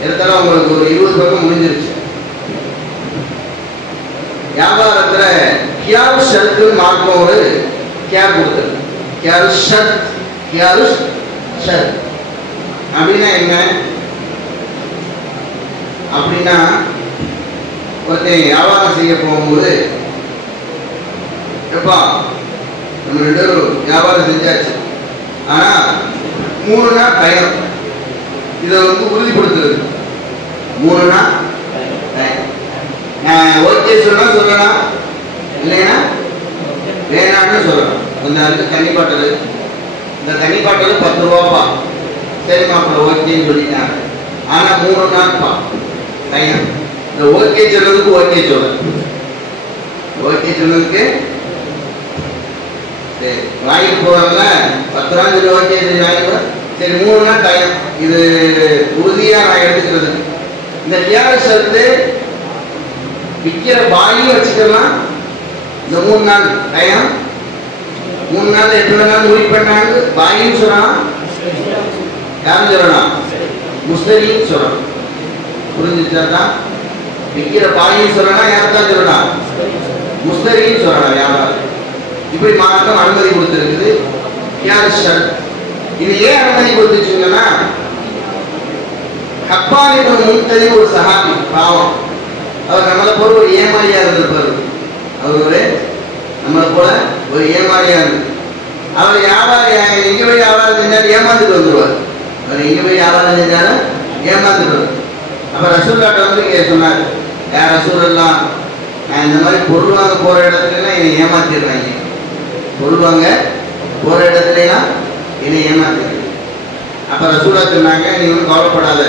எடுத்தாலும் உங்களுக்கு ஒரு 20 பக்கம் முடிஞ்சிருச்சு. வியாபாரத்துல கியாரு ஷர்த்து மார்க்கம் ஒரு கியார் கொடுத்தது. கியாரு ஷர்த், கியாரு ஷர்த் அப்படின்னா என்ன? அப்படின்னா ஒருத்தன் வியாபாரம் செய்ய போகும்போது, எப்பா நம்ம 2 பேரும் வியாபாரம் செஞ்சாச்சு, ஆனா 3 நாள் பயணம், இதை உறுதிப்படுத்துறது. 3 நாள் ஓகே சொன்னா சொல்லலாம், இல்லைன்னா வேணான்னு சொல்லலாம். கொஞ்சம் அதுக்கு தண்ணி பாட்டல், இந்த தண்ணி பாட்டல் 10 ரூபாப்பா, சரி மாப்பிள்ள ஓகேன்னு சொல்லிட்டாங்க. ஆனா 3 நாள்ப்பா டைம். இந்த ஓகே சொன்னதுக்கு ஓகே சொல்ல, ஓகே சொன்னதுக்கு சரி வாங்கிட்டு போவாங்கல்ல, 10 நாள் சொல்லி ஓகே சொல்லி வாங்கிட்டு, சரி 3 நாள் டைம், இது உறுதியா நான் எடுத்துக்கிறது. இந்த கியார் ஷர்த்து விற்கிற பாயும் வச்சுக்கலாம். இந்த 3 நாள் டைம், 3 நாள் 8 நாள் முடிவு பண்ணாங்க. பாயும் சொல்லலாம், யாரும் சொல்லலாம், முஸ்தரியும் சொல்லலாம். புரிஞ்சுச்சா? விற்கிற பாயும் சொல்லலாம், யார் தான் சொல்லலாம், முஸ்தரியும் சொல்லலாம். வியாபாரம் இப்படி மார்க்கம் அனுமதி கொடுத்திருக்குது. கியார் ஷர்த் இது ஏன் அனுமதி கொடுத்துச்சுங்கன்னா, ஹப்பான் இப்னு முன்தரி ஒரு சஹாபி, பாவம், அவர் நம்மளை போல ஒரு ஏமாளியா இருந்திருப்பாரு. அவர் ஒரு நம்மளை போல ஒரு ஏமாளியா இருந்து, அவர் வியாபாரம் எங்க போய் வியாபாரம் செஞ்சாலும் ஏமாந்துட்டு வந்துருவார். அவர் எங்க போய் வியாபாரம் செஞ்சாலும் ஏமாந்துட்டு வரும். அப்ப ரசூலுல்லாஹ் சொன்னார், யார் ரசூலெல்லாம் நான் இந்த மாதிரி பொருள் வாங்க போகிற இடத்துலலாம் என்னை ஏமாத்திடுறாங்க, பொருள் வாங்க போகிற இடத்துலாம் என்னை ஏமாத்திடுறாங்க. அப்போ ரசூலா சொன்னாங்க, நீ ஒன்றும் கவலைப்படாத,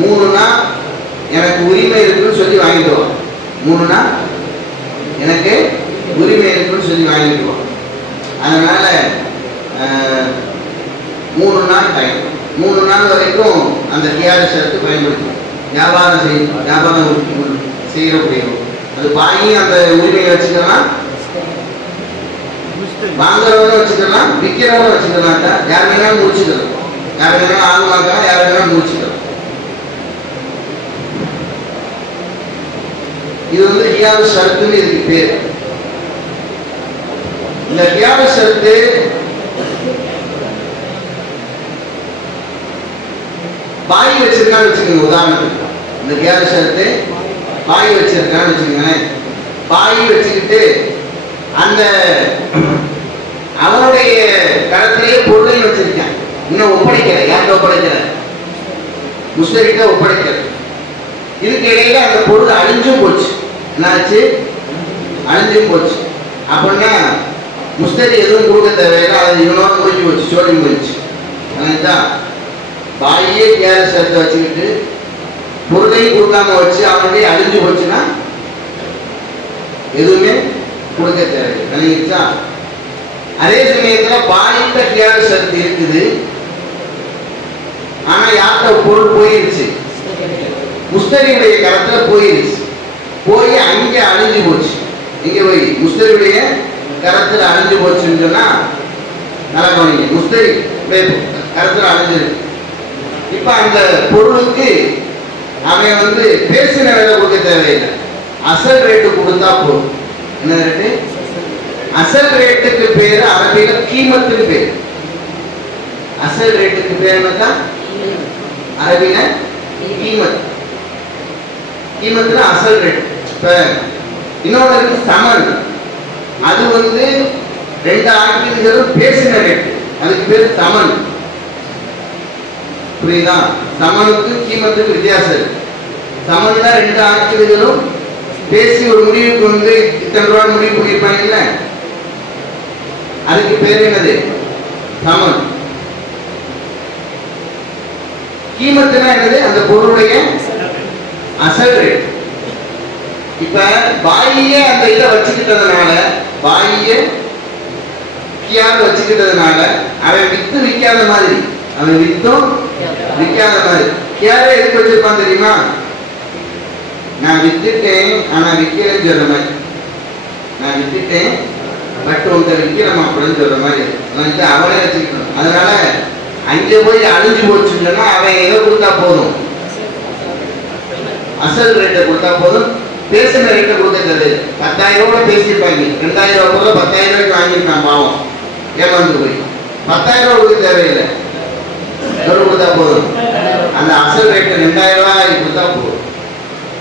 3 நாள் எனக்கு உரிமை இருக்குன்னு சொல்லி வாங்கிட்டு வா, 3 நாள் எனக்கு உரிமை இருக்குன்னு சொல்லி வாங்கிட்டு வா. அதனால 3 நாள் டைம், 3 நாள் வரைக்கும் அந்த கியார் ஷரத்து பயன்படுத்தும். வியாபாரம் செய்யறோம், அது வாங்கி அந்த உரிமையை வச்சுக்கலாம், வாங்குறவங்க வச்சுக்கலாம், விற்கிறவங்க வச்சுக்கலாம், யார் வேணாலும் முடிச்சுக்கலாம், யார் வேணாலும் ஆள் வாங்கலாம், யார் வேணாலும் முடிச்சுக்கலாம். இது வந்து கியார் ஷரத்துன்னு இதுக்கு பேர். இந்த கியார் ஷரத்து பாய் வச்சிருக்கான்னு வச்சுக்கோங்க. உதாரணத்துக்கு இந்த கியார் ஷரத்து பாய் வச்சிருக்கான்னு வச்சுக்கோங்களேன். பாய் வச்சுக்கிட்டு அந்த அவனுடைய கடத்திலேயே பொருளையும் வச்சிருக்கேன், இன்னும் ஒப்படைக்கிற, யார்கிட்ட ஒப்படைக்கிற, முஸ்தரிட்ட ஒப்படைக்கிற. இதுக்கு இடையில அந்த பொருள் அழிஞ்சும் போச்சு, என்னாச்சு, அழிஞ்சும் போச்சு. அப்படின்னா முஸ்தரி எதுவும் கொடுக்க தேவையில்லை, அது இவனோட முடிஞ்சு போச்சு, சோழி முடிஞ்சு. அதுதான் பாயே கியார் ஷரத்தை வச்சுக்கிட்டு பொருளையும் கொடுக்காம வச்சு அவனுடைய அழிஞ்சு போச்சுன்னா எதுவுமே கொடுக்க தேவையில்லை, நினைச்சா. அதே சமயத்துல பாயிட்ட கியார் ஷரத்து இருக்குது, ஆனா யார்கிட்ட பொருள் போயிருச்சு, முஸ்தரியுடைய கரத்துல போயிருச்சு, போய் அங்கே அழிஞ்சு போச்சு. இங்க போய் முஸ்தரியுடைய கரத்துல அழிஞ்சு போச்சுன்னு சொன்னா நல்லா கவனிங்க, முஸ்தரி கரத்துல அழிஞ்சிருக்கு. இப்ப அந்த பொருளுக்கு அவன் வந்து பேசின விலை கொடுக்க தேவையில்லை, அசல் ரேட்டு கொடுத்தா போதும். என்ன ரேட்டு? அசல் ரேட்டுக்கு பேரு அரபியில கீமத்துக்கு பேரு. அசல் ரேட்டுக்கு பேர் என்னதான் அரபியில கீமத். கீமத்துல அசல் ரேட். இப்ப இன்னொரு சமன், அது வந்து 2 ஆட்களும் பேசின ரேட்டு, அதுக்கு பேரு சமன். புரியுதா? சமனுக்கு கீமத்துக்கு வித்தியாசம் இருக்கு. சமன்ல 2 ஆட்களும் பேசி ஒரு முடிவுக்கு வந்து இத்தனை ரூபாய் முடிவு பண்ணியிருப்பாங்கல்ல, அதுக்கு பேர் என்னது? சமன். கீமத்துனா என்னது? அந்த பொருளுடைய அசல் ரேட். இப்ப பாயியே அந்த இதை வச்சுக்கிட்டதுனால, பாயியே கியார் வச்சுக்கிட்டதுனால அவன் வித்து விற்காத மாதிரி, அவன் வித்தும் விற்காத மாதிரி. கியாரே எதுக்கு வச்சிருப்பான் தெரியுமா? நான் வித்துட்டேன் ஆனா விற்கிறேன்னு சொல்ற மாதிரி, நான் வித்துட்டேன் பட் உங்க விற்கிறோம் அப்படின்னு சொல்ற மாதிரி அவனே வச்சுக்கணும். அதனால அங்கே போய் அழிஞ்சு போச்சுன்னு சொன்னா அவன் எதை கொடுத்தா போதும், அசல் ரேட்டை கொடுத்தா போதும், பேசின ரேட்டை கொடுக்க தெரியாது. 10,000 ரூபாய் பேசியிருப்பாங்க, 2,000 ரூபாய் 10,000 ரூபாய்க்கு வாங்கியிருக்கான், பாவம் ஏமாந்து போய் 10,000 ரூபாய் கொடுக்க தேவையில்லை, எவ்வளவு கொடுத்தா போதும், அந்த அசல் ரேட்டை 2,000 ரூபாய் கொடுத்தா போதும்.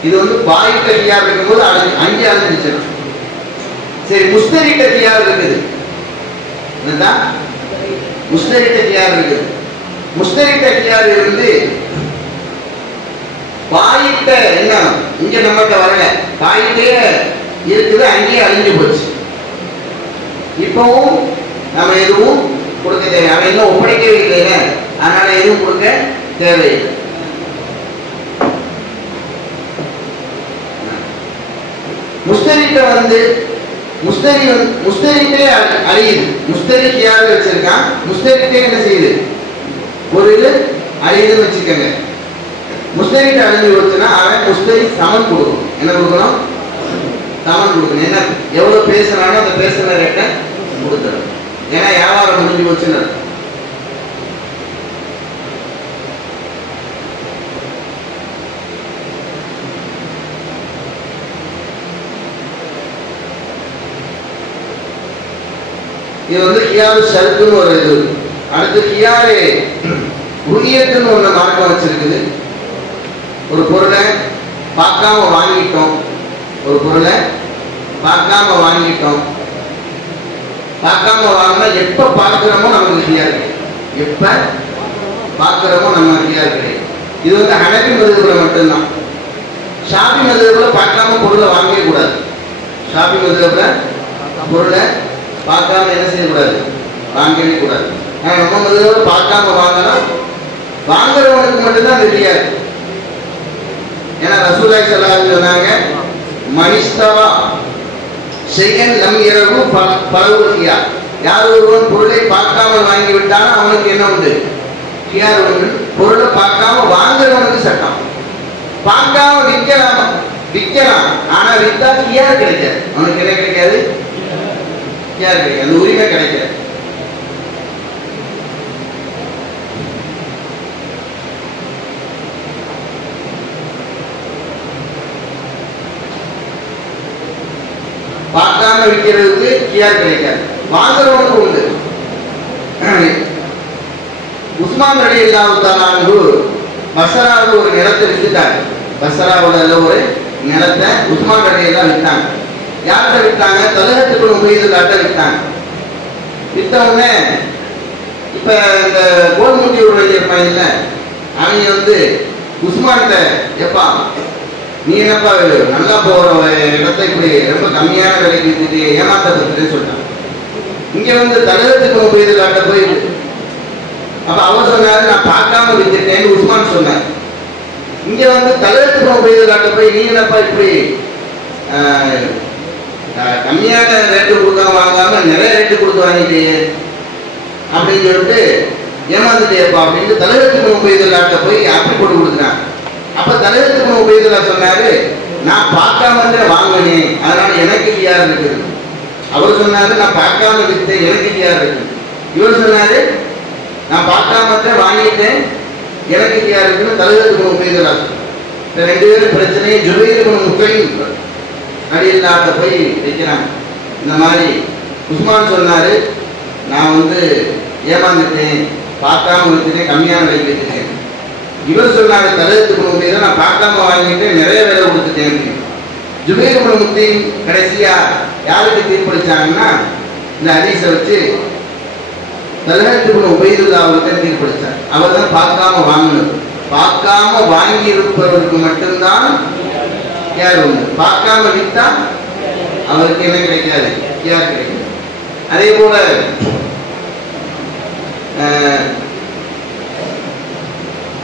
இது வந்து பாய்கிட்ட கியார் இருக்கும்போது அங்கே அழிஞ்சிருச்சு. சரி, முஸ்தரிட்ட கியார் இருக்குது, என்னதான் முஸ்தரிட்ட கியார் இருக்குது. முஸ்தரிட்ட கியார் இருந்து பாயிட்ட என்ன இங்க நம்மகிட்ட வரல, பாயிட்டே இருக்குது, அங்கேயே அழிஞ்சு போச்சு. இப்பவும் நம்ம எதுவும் கொடுக்க தேவை, அவன் இன்னும் ஒப்படைக்கவே இல்லைங்க, அதனால எதுவும் கொடுக்க தேவையில்லை. முஸ்தரிட்ட வந்து முஸ்தரிட்டே அழியுது, முஸ்தரிக்கு யாரு வச்சிருக்கான், முஸ்தரிட்டே என்ன செய்யுது, ஒரு இது அழியுதுன்னு வச்சுக்கோங்க. முஸ்தரிட்ட அழிஞ்சு போச்சுன்னா அவன் முஸ்தரி சமன் கொடுக்கணும். என்ன கொடுக்கணும்? சமன் கொடுக்கணும். என்ன எவ்வளவு பேசுறானோ அந்த பேசுற ரேட்டை கொடுத்துடும். ஏன்னா வியாபாரம் முடிஞ்சு போச்சுன்னு. இது வந்து கியாரு ஷர்த்துன்னு ஒரு இது. அடுத்து கியாரு உரியத்துன்னு ஒண்ணு மார்க்கம் வச்சிருக்குது. ஒரு பொருளை பார்க்காம வாங்கிட்டோம், ஒரு பொருளை பார்க்காம வாங்கிட்டோம், பார்க்காம வாங்கினா எப்ப பார்க்கிறோமோ நமக்கு கியார் கிடையாது, எப்ப பார்க்கிறோமோ நம்ம கியார் கிடையாது. இது வந்து ஹனபி மதுஹப்ல மட்டும்தான். ஷாஃபி மதுஹப்ல பார்க்காம பொருளை வாங்கவே கூடாது. ஷாஃபி மதுஹப்ல பொருளை பார்க்காம என்ன செய்யக்கூடாது, வாங்கவே கூடாது. ஆனால் நம்ம மதுஹப்ல பார்க்காம வாங்கலாம், வாங்குறவனுக்கு மட்டும்தான் தெரியாது. ஏன்னா ரசூலுல்லாஹி ஸல்லல்லாஹு அலைஹி வஸல்லம் சொன்னாங்க, மனிஸ்தவா ஷைஅன் லம் யரஹு ஃபலஹு, யார் ஒருவன் பொருளை பார்க்காமல் வாங்கி விட்டாலும் அவனுக்கு என்ன உண்டு, கியார் உண்டு. பொருளை பார்க்காம வாங்குறவனுக்கு சட்டம். பார்க்காம விற்கலாம், ஆனா வித்தா கியார் கிடைக்காது, அவனுக்கு என்ன கிடைக்காது, கியார் கிடைக்காது, அந்த உரிமை கிடைக்காது. பார்க்காம விற்கிறதுக்கு கியார் கிடைக்காது, வாங்குறவனுக்கு உண்டு. உஸ்மான் ரலியல்லாஹு தஆலா அன்ஹு பஸ்ராவில் ஒரு நிலத்தை வித்துட்டாங்க. பஸ்ராவில் ஒரு நிலத்தை உஸ்மான் ரலியல்லாஹு வித்தாங்க. யார்கிட்ட வித்தாங்க, தலஹத்துக்கு உபைதுல்லாஹ்ட்ட வித்தாங்க. வித்த உடனே இப்ப இந்த கோல்முட்டி உடைய பையன்ல அவங்க வந்து உஸ்மான்கிட்ட, எப்பா நீ என்னப்பா நல்லா போற இடத்தை இப்படி ரொம்ப கம்மியான விலைக்கு வித்துட்டு ஏமாத்தப்பட்டுன்னு சொல்லிட்டாங்க. இங்க வந்து தலஹத்துக்கு உபைதுல்லாஹ்ட்ட போய், அப்ப அவர் சொன்னாரு நான் பார்க்காம வித்துட்டேன்னு உஸ்மான் சொன்னார். இங்க வந்து தலஹத்துக்கு உபைதுல்லாஹ்ட்ட போய் நீ என்னப்பா இப்படி கம்மியான ரேட்டு கொடுக்க வாங்காம நிறைய ரேட்டு கொடுத்து வாங்கிட்டு அப்படின்னு சொல்லிட்டு ஏமாந்துட்டேப்பா அப்படின்னு தலஹத்துக்கு உபைதுல்லாஹ்ட்ட போய் அப்படி போட்டு கொடுத்துட்டாங்க. அப்ப தலஹத்துக்கு உபைதுல்லாஹ் சொன்னாரு, நான் பார்க்காம வாங்கினேன், அதனால எனக்கு கியார் இருக்குது. அவர் சொன்னாரு நான் பார்க்காம வித்தேன், எனக்கு கியார் இருக்குது. இவர் சொன்னாரு நான் பார்க்காம வாங்கிட்டேன், எனக்கு கியார் இருக்குன்னு தலஹத்துக்கு உபைதுல்லாஹ். ரெண்டு பேரும் பிரச்சனையை ஜுபைர் இப்னு முத்தைம் ரலியல்லாஹு போய் வைக்கிறாங்க. இந்த மாதிரி உஸ்மான் சொன்னாரு நான் வந்து ஏமாந்துட்டேன், பார்க்காம வித்துட்டேன், கம்மியான விலைக்கு வித்துட்டேன். இவர் சொன்னாரு தலஹத்துக்கு உபைதுல்லாஹ் நான் பார்க்காம வாங்கிட்டேன், நிறைய விலை கொடுத்துட்டேன். ஜுபைர் இப்னு முத்தைம் கடைசியா யாருக்கு தீர்ப்பளிச்சாங்கன்னா இந்த ஹதீஸை வச்சு தலஹத்துக்கு உபைதுல்லாஹ் அவருக்கு தீர்ப்பளிச்சார். அவர் தான் பார்க்காம வாங்கினது. பார்க்காம வாங்கி இருப்பவருக்கு மட்டும்தான் கியார் உண்டு, பார்க்காம வித்தா அவருக்கு என்ன கிடைக்காது, கியார் கிடைக்காது. அதே போல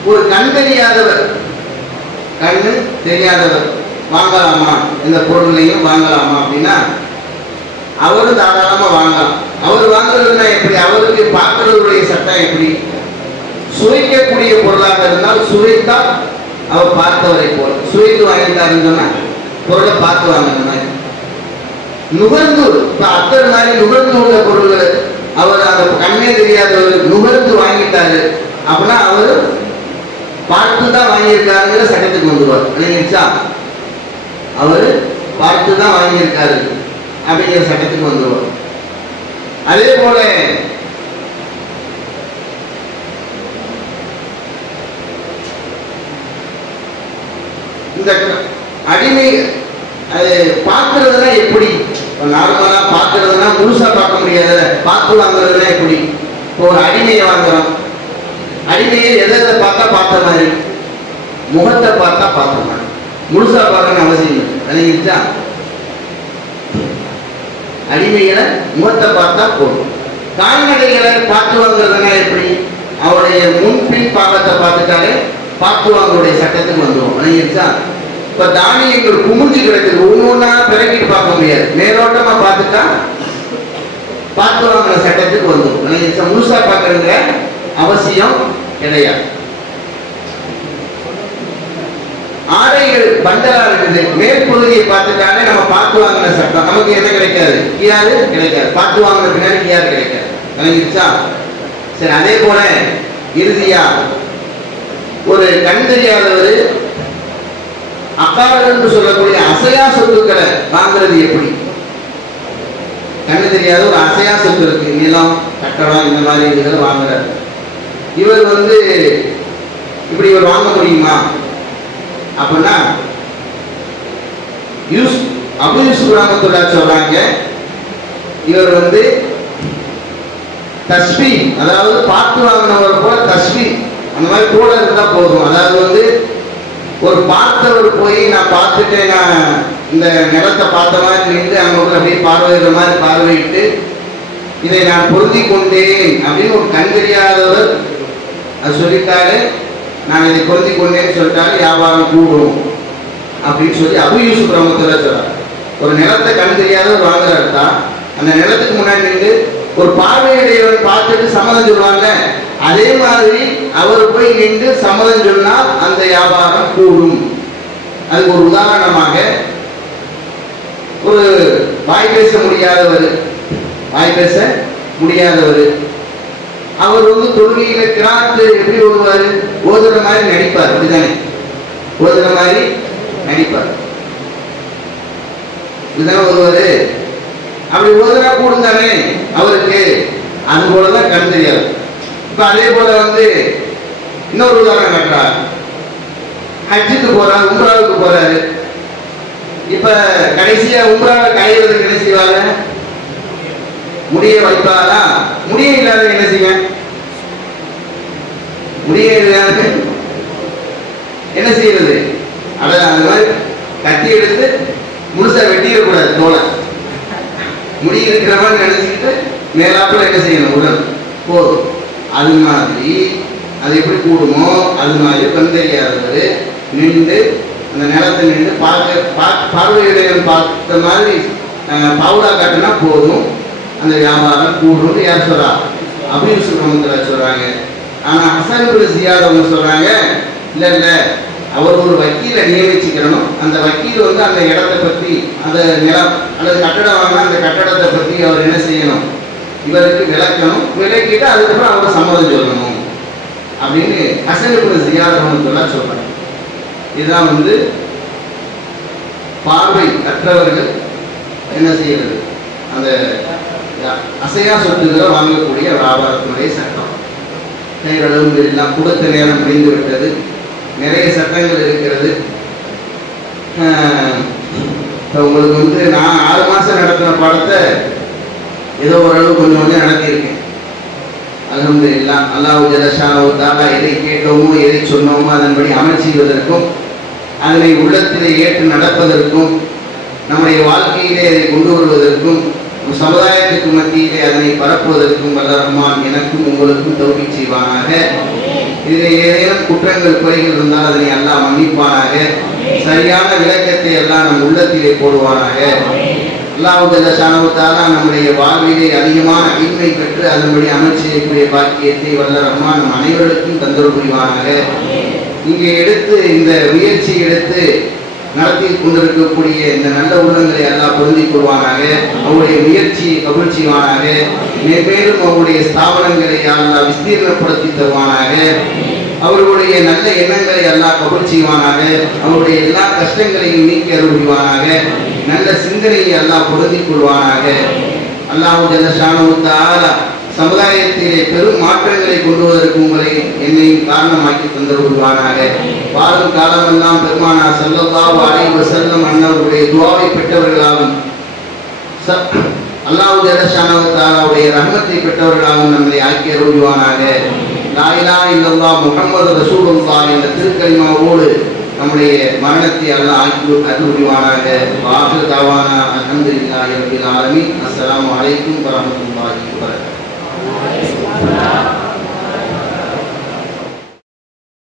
ஒரு கண் தெரியாதவர் வாங்கலாமா, இந்த பொருளையும் வாங்கலாமா அப்படின்னா அவரும் தாராளமா வாங்கலாம். அவர் வாங்குறதுன்னா எப்படி, அவருக்கு பார்க்கிறவருடைய சட்டம் எப்படி, சுவைக்கக்கூடிய பொருளாக இருந்தால் சுவைத்தால் அவர் பார்த்தவரை போல, சுவைத்து வாங்கிட்டாருன்னு சொன்னா பொருளை பார்த்து வாங்கின மாதிரி. நுகர்ந்து இப்ப அத்தர் மாதிரி நுகர்ந்து உள்ள பொருள்கள் அவர் அந்த கண்ணே தெரியாதவர் நுகர்ந்து வாங்கிட்டாரு அப்படின்னா அவர் பார்த்துதான் வாங்கியிருக்காருங்கிற சட்டத்துக்கு வந்துருவார். இல்லைங்களா, அவரு பார்த்துதான் வாங்கியிருக்காரு அப்படிங்கிற சட்டத்துக்கு வந்துருவார். அதே போல இந்த அடிமை அது பார்க்கறதுனா எப்படி, நார்மலா பார்க்கறதுனா முழுசா பார்க்க முடியாத, பார்த்து வாங்குறதுனா எப்படி. இப்போ ஒரு அடிமையை வாங்குறோம், அடிமையை எதை பார்த்தா பார்த்த மாதிரி, முகத்தை பார்த்தா பார்த்த மாதிரி, முழுசா பார்க்கணும்னு அவசியம் இல்லை. விளங்கிடுச்சா, அடிமைகளை முகத்தை பார்த்தா போதும். கால்நடைகளை பார்த்து வாங்குறதுனா எப்படி, அவருடைய முன்பின் பாகத்தை பார்த்துட்டாலே பார்த்து வாங்குடைய சட்டத்துக்கு வந்துடும். விளங்கிடுச்சா, இப்ப தானியங்கள் குமிஞ்சு கிடக்குது, ஒவ்வொன்றா பிறக்கிட்டு பார்க்க முடியாது, மேலோட்டமா பார்த்துட்டா பார்த்து வாங்குற சட்டத்துக்கு வந்துடும். விளங்கிடுச்சா, முழுசா பார்க்கறதுங்க அவசியம் கிடையாது. ஆடைகள் பண்டலா இருக்குது, மேற்பகுதியை பார்த்துட்டாலே நம்ம பார்த்து வாங்கின சட்டம், நமக்கு என்ன கிடைக்காது, கியாரு கிடைக்காது. பார்த்து வாங்கின பின்னாடி கியாரு கிடைக்காது. விளங்கிடுச்சா, சரி. அதே போல இறுதியா ஒரு கண் தெரியாதவர் அக்காரர்கள் என்று சொல்லக்கூடிய அசையா சொத்துக்களை வாங்குறது எப்படி. கண்ணு தெரியாத ஒரு அசையா சொத்து இருக்கு, நிலம், கட்டடம், இந்த மாதிரி இதுகளை வாங்குறாரு. இவர் வந்து இப்படி இவர் வாங்க முடியுமா அப்படின்னா அபு யூசுப் ரஹ்மத்துல்லாஹி சொல்றாங்க, இவர் வந்து தஸ்பீ, அதாவது பார்த்து வாங்கினவர் போல தஸ்பீ அந்த மாதிரி கூட இருந்தா போதும். அதாவது வந்து ஒரு பார்த்தவர் போய் நான் பார்த்துட்டேன், நான் இந்த நிலத்தை பார்த்த மாதிரி நின்று அங்கே அப்படியே பார்வையிடுற மாதிரி பார்வையிட்டு இதை நான் பொருந்தி கொண்டேன் அப்படின்னு ஒரு கண் தெரியாதவர் அது சொல்லிட்டாரு, நான் இதை பொருந்தி கொண்டேன்னு சொல்லிட்டாரு, வியாபாரம் கூடும் அப்படின்னு சொல்லி அபு யூசுப் ரஹ்மத்துல்லாஹி சொல்றாரு. ஒரு நிலத்தை கண் தெரியாதவர் வாங்குறாருதா, அந்த நிலத்துக்கு முன்னாடி நின்று ஒரு பார்வையுடையவர் பார்த்துட்டு சம்மதம் சொல்லுவாங்க, அதே மாதிரி அவர் போய் நின்று சம்மதம் சொன்னால் அந்த வியாபாரம் கூடும். அதுக்கு ஒரு உதாரணமாக ஒரு வாய் பேச முடியாதவர் அவர் தொழுகையில கிராத்து எப்படி ஓடுவாரு, ஓதுற மாதிரி நடிப்பார், அப்படிதானே? ஓதுற மாதிரி நடிப்பார், இதுதானே ஓதுவாரு. அப்படி ஓதுனா கூடும் தானே அவருக்கு, அது போலதான் கண் தெரியாது. இப்ப அதே போல இன்னொரு உதாரணம் காட்டுறார். ஹஜ்ஜுக்கு போறாரு, உம்ராவுக்கு போறாரு. இப்ப கடைசியா உம்ராவை களையிறதுக்கு என்ன செய்வாங்க? முடிய வைப்பாரா? முடிய இல்லாத என்ன செய்ய? முடிய இல்லாத என்ன செய்யறது? அந்த மாதிரி கத்தி எடுத்து முழுசா வெட்டிடக்கூடாது தோலை. முடி இருக்கிற மாதிரி நினைச்சுக்கிட்டு மேலாப்புல என்ன செய்யணும்? உடல் போதும். அது மாதிரி அது எப்படி கூடுமோ அது மாதிரி கண் தெரியாதவர் நின்று அந்த நிலத்தை நின்று பார்வையுடையவன் பார்த்த மாதிரி பவுடா காட்டினா போதும், அந்த வியாபாரம் கூடும். யார் சொல்றா? அபு யூசுப் ரஹ்மத்துல்லாஹி சொல்றாங்க. ஆனா ஹசன் இப்னு ஜியாத் அவங்க சொல்றாங்க, இல்ல இல்ல, அவர் ஒரு வக்கீலை நியமிச்சுக்கணும். அந்த வக்கீல் அந்த இடத்தை பத்தி, அந்த நிலம் அல்லது கட்டடம் வாங்கினா அந்த கட்டடத்தை பத்தி அவர் என்ன செய்யணும்? இவருக்கு விளக்கணும். விளக்கிட்டு அதுக்கப்புறம் அவர் சம்மதம் சொல்லணும் அப்படின்னு ஹசன் இப்னு ஜியாத் ரஹ்மத்துல்லாஹி சொல்றாங்க. இதுதான் பார்வை அற்றவர்கள் என்ன செய்யறது, அந்த அசையா சொத்துக்களை வாங்கக்கூடிய வியாபாரத்தினுடைய சட்டம். நேரளவு எல்லாம் கொடுத்த நேரம் முடிந்து விட்டது. நிறைய சட்டங்கள் இருக்கிறது. இப்போ உங்களுக்கு நான் 6 மாதம் நடத்தின பாடத்தை ஏதோ ஓரளவு கொஞ்சம் நடத்தியிருக்கேன். அல்ஹம்துலில்லாஹ். அல்லாஹ் ஜல்ல ஷானஹு தஆலா எதை கேட்டோமோ எதை சொன்னோமோ அதன்படி அமல் செய்வதற்கும் அதனை உள்ளத்திலே ஏற்று நடப்பதற்கும் நம்முடைய வாழ்க்கையிலே அதை கொண்டு வருவதற்கும் சமுதாயத்துக்கு மத்தியிலே அதனை பரப்புவதற்கும் வல்ல ரஹ்மான் எனக்கும் உங்களுக்கும் தௌஃபீக் செய்வானாக. இதில் ஏதேனும் குற்றங்கள் குறைகள் இருந்தால் அதனை அல்லாஹ் மன்னிப்பானாக. சரியான விளக்கத்தை எல்லாம் நம் உள்ளத்திலே போடுவானாக. அல்லாஹ் ஜல்ல ஷானஹு தஆலா நம்முடைய வாழ்விலே அதிகமான இன்மை பெற்று அதன்படி அமல் செய்யக்கூடிய பாக்கியத்தை வல்ல ரஹ்மான் நம் அனைவருக்கும் தந்தருள் புரிவானாக. இங்கே இந்த முயற்சி எடுத்து நடத்தி கொண்டிருக்கக்கூடிய இந்த நல்ல உள்ளங்களை எல்லாம் பொருந்திக் கொள்வானாக. அவருடைய முயற்சியை கபூல் செய்வானாக. மேலும் அவருடைய ஸ்தாபனங்களை எல்லாம் விஸ்தீர்ணப்படுத்தி தருவானாக. அவர்களுடைய நல்ல எண்ணங்களை எல்லாம் கபூல் செய்வானாக. அவருடைய எல்லா கஷ்டங்களையும் நீக்கி அருள் புரிவானாக. நல்ல சிந்தனையை எல்லாம் பொருந்திக் கொள்வானாக. அல்லாஹ் ஜல்ல ஷானஹு தஆலா சமுதாயத்திலே பெரும் மாற்றங்களை கொண்டு வருவதற்கு உங்களை என்னையும் காரணமாக்கி தந்தருள்வானாக. வாழும் காலமெல்லாம் பெருமானார் ஸல்லல்லாஹு அலைஹி வஸல்லம் அன்னவருடைய துஆவை பெற்றவர்களாகும், அல்லாஹ் ஜல்ல ஷானஹு தஆலாவுடைய ரஹ்மத்தை பெற்றவர்களாகவும் நம்மை ஆக்கி அருள்வானாக. லா இலாஹா இல்லல்லாஹ் முஹம்மது ரசூலுல்லாஹ் என்ற திருக்கலிமாவோடு நம்முடைய மரணத்தை அல்லாஹ் ஆக்கி அருள்வானாக. வாஹிரு தஅவானா அல்ஹம்துலில்லாஹி ரப்பில் ஆலமீன். அஸ்ஸலாமு அலைக்கும் வரஹ்மத்துல்லாஹி வபரகாத்துஹு.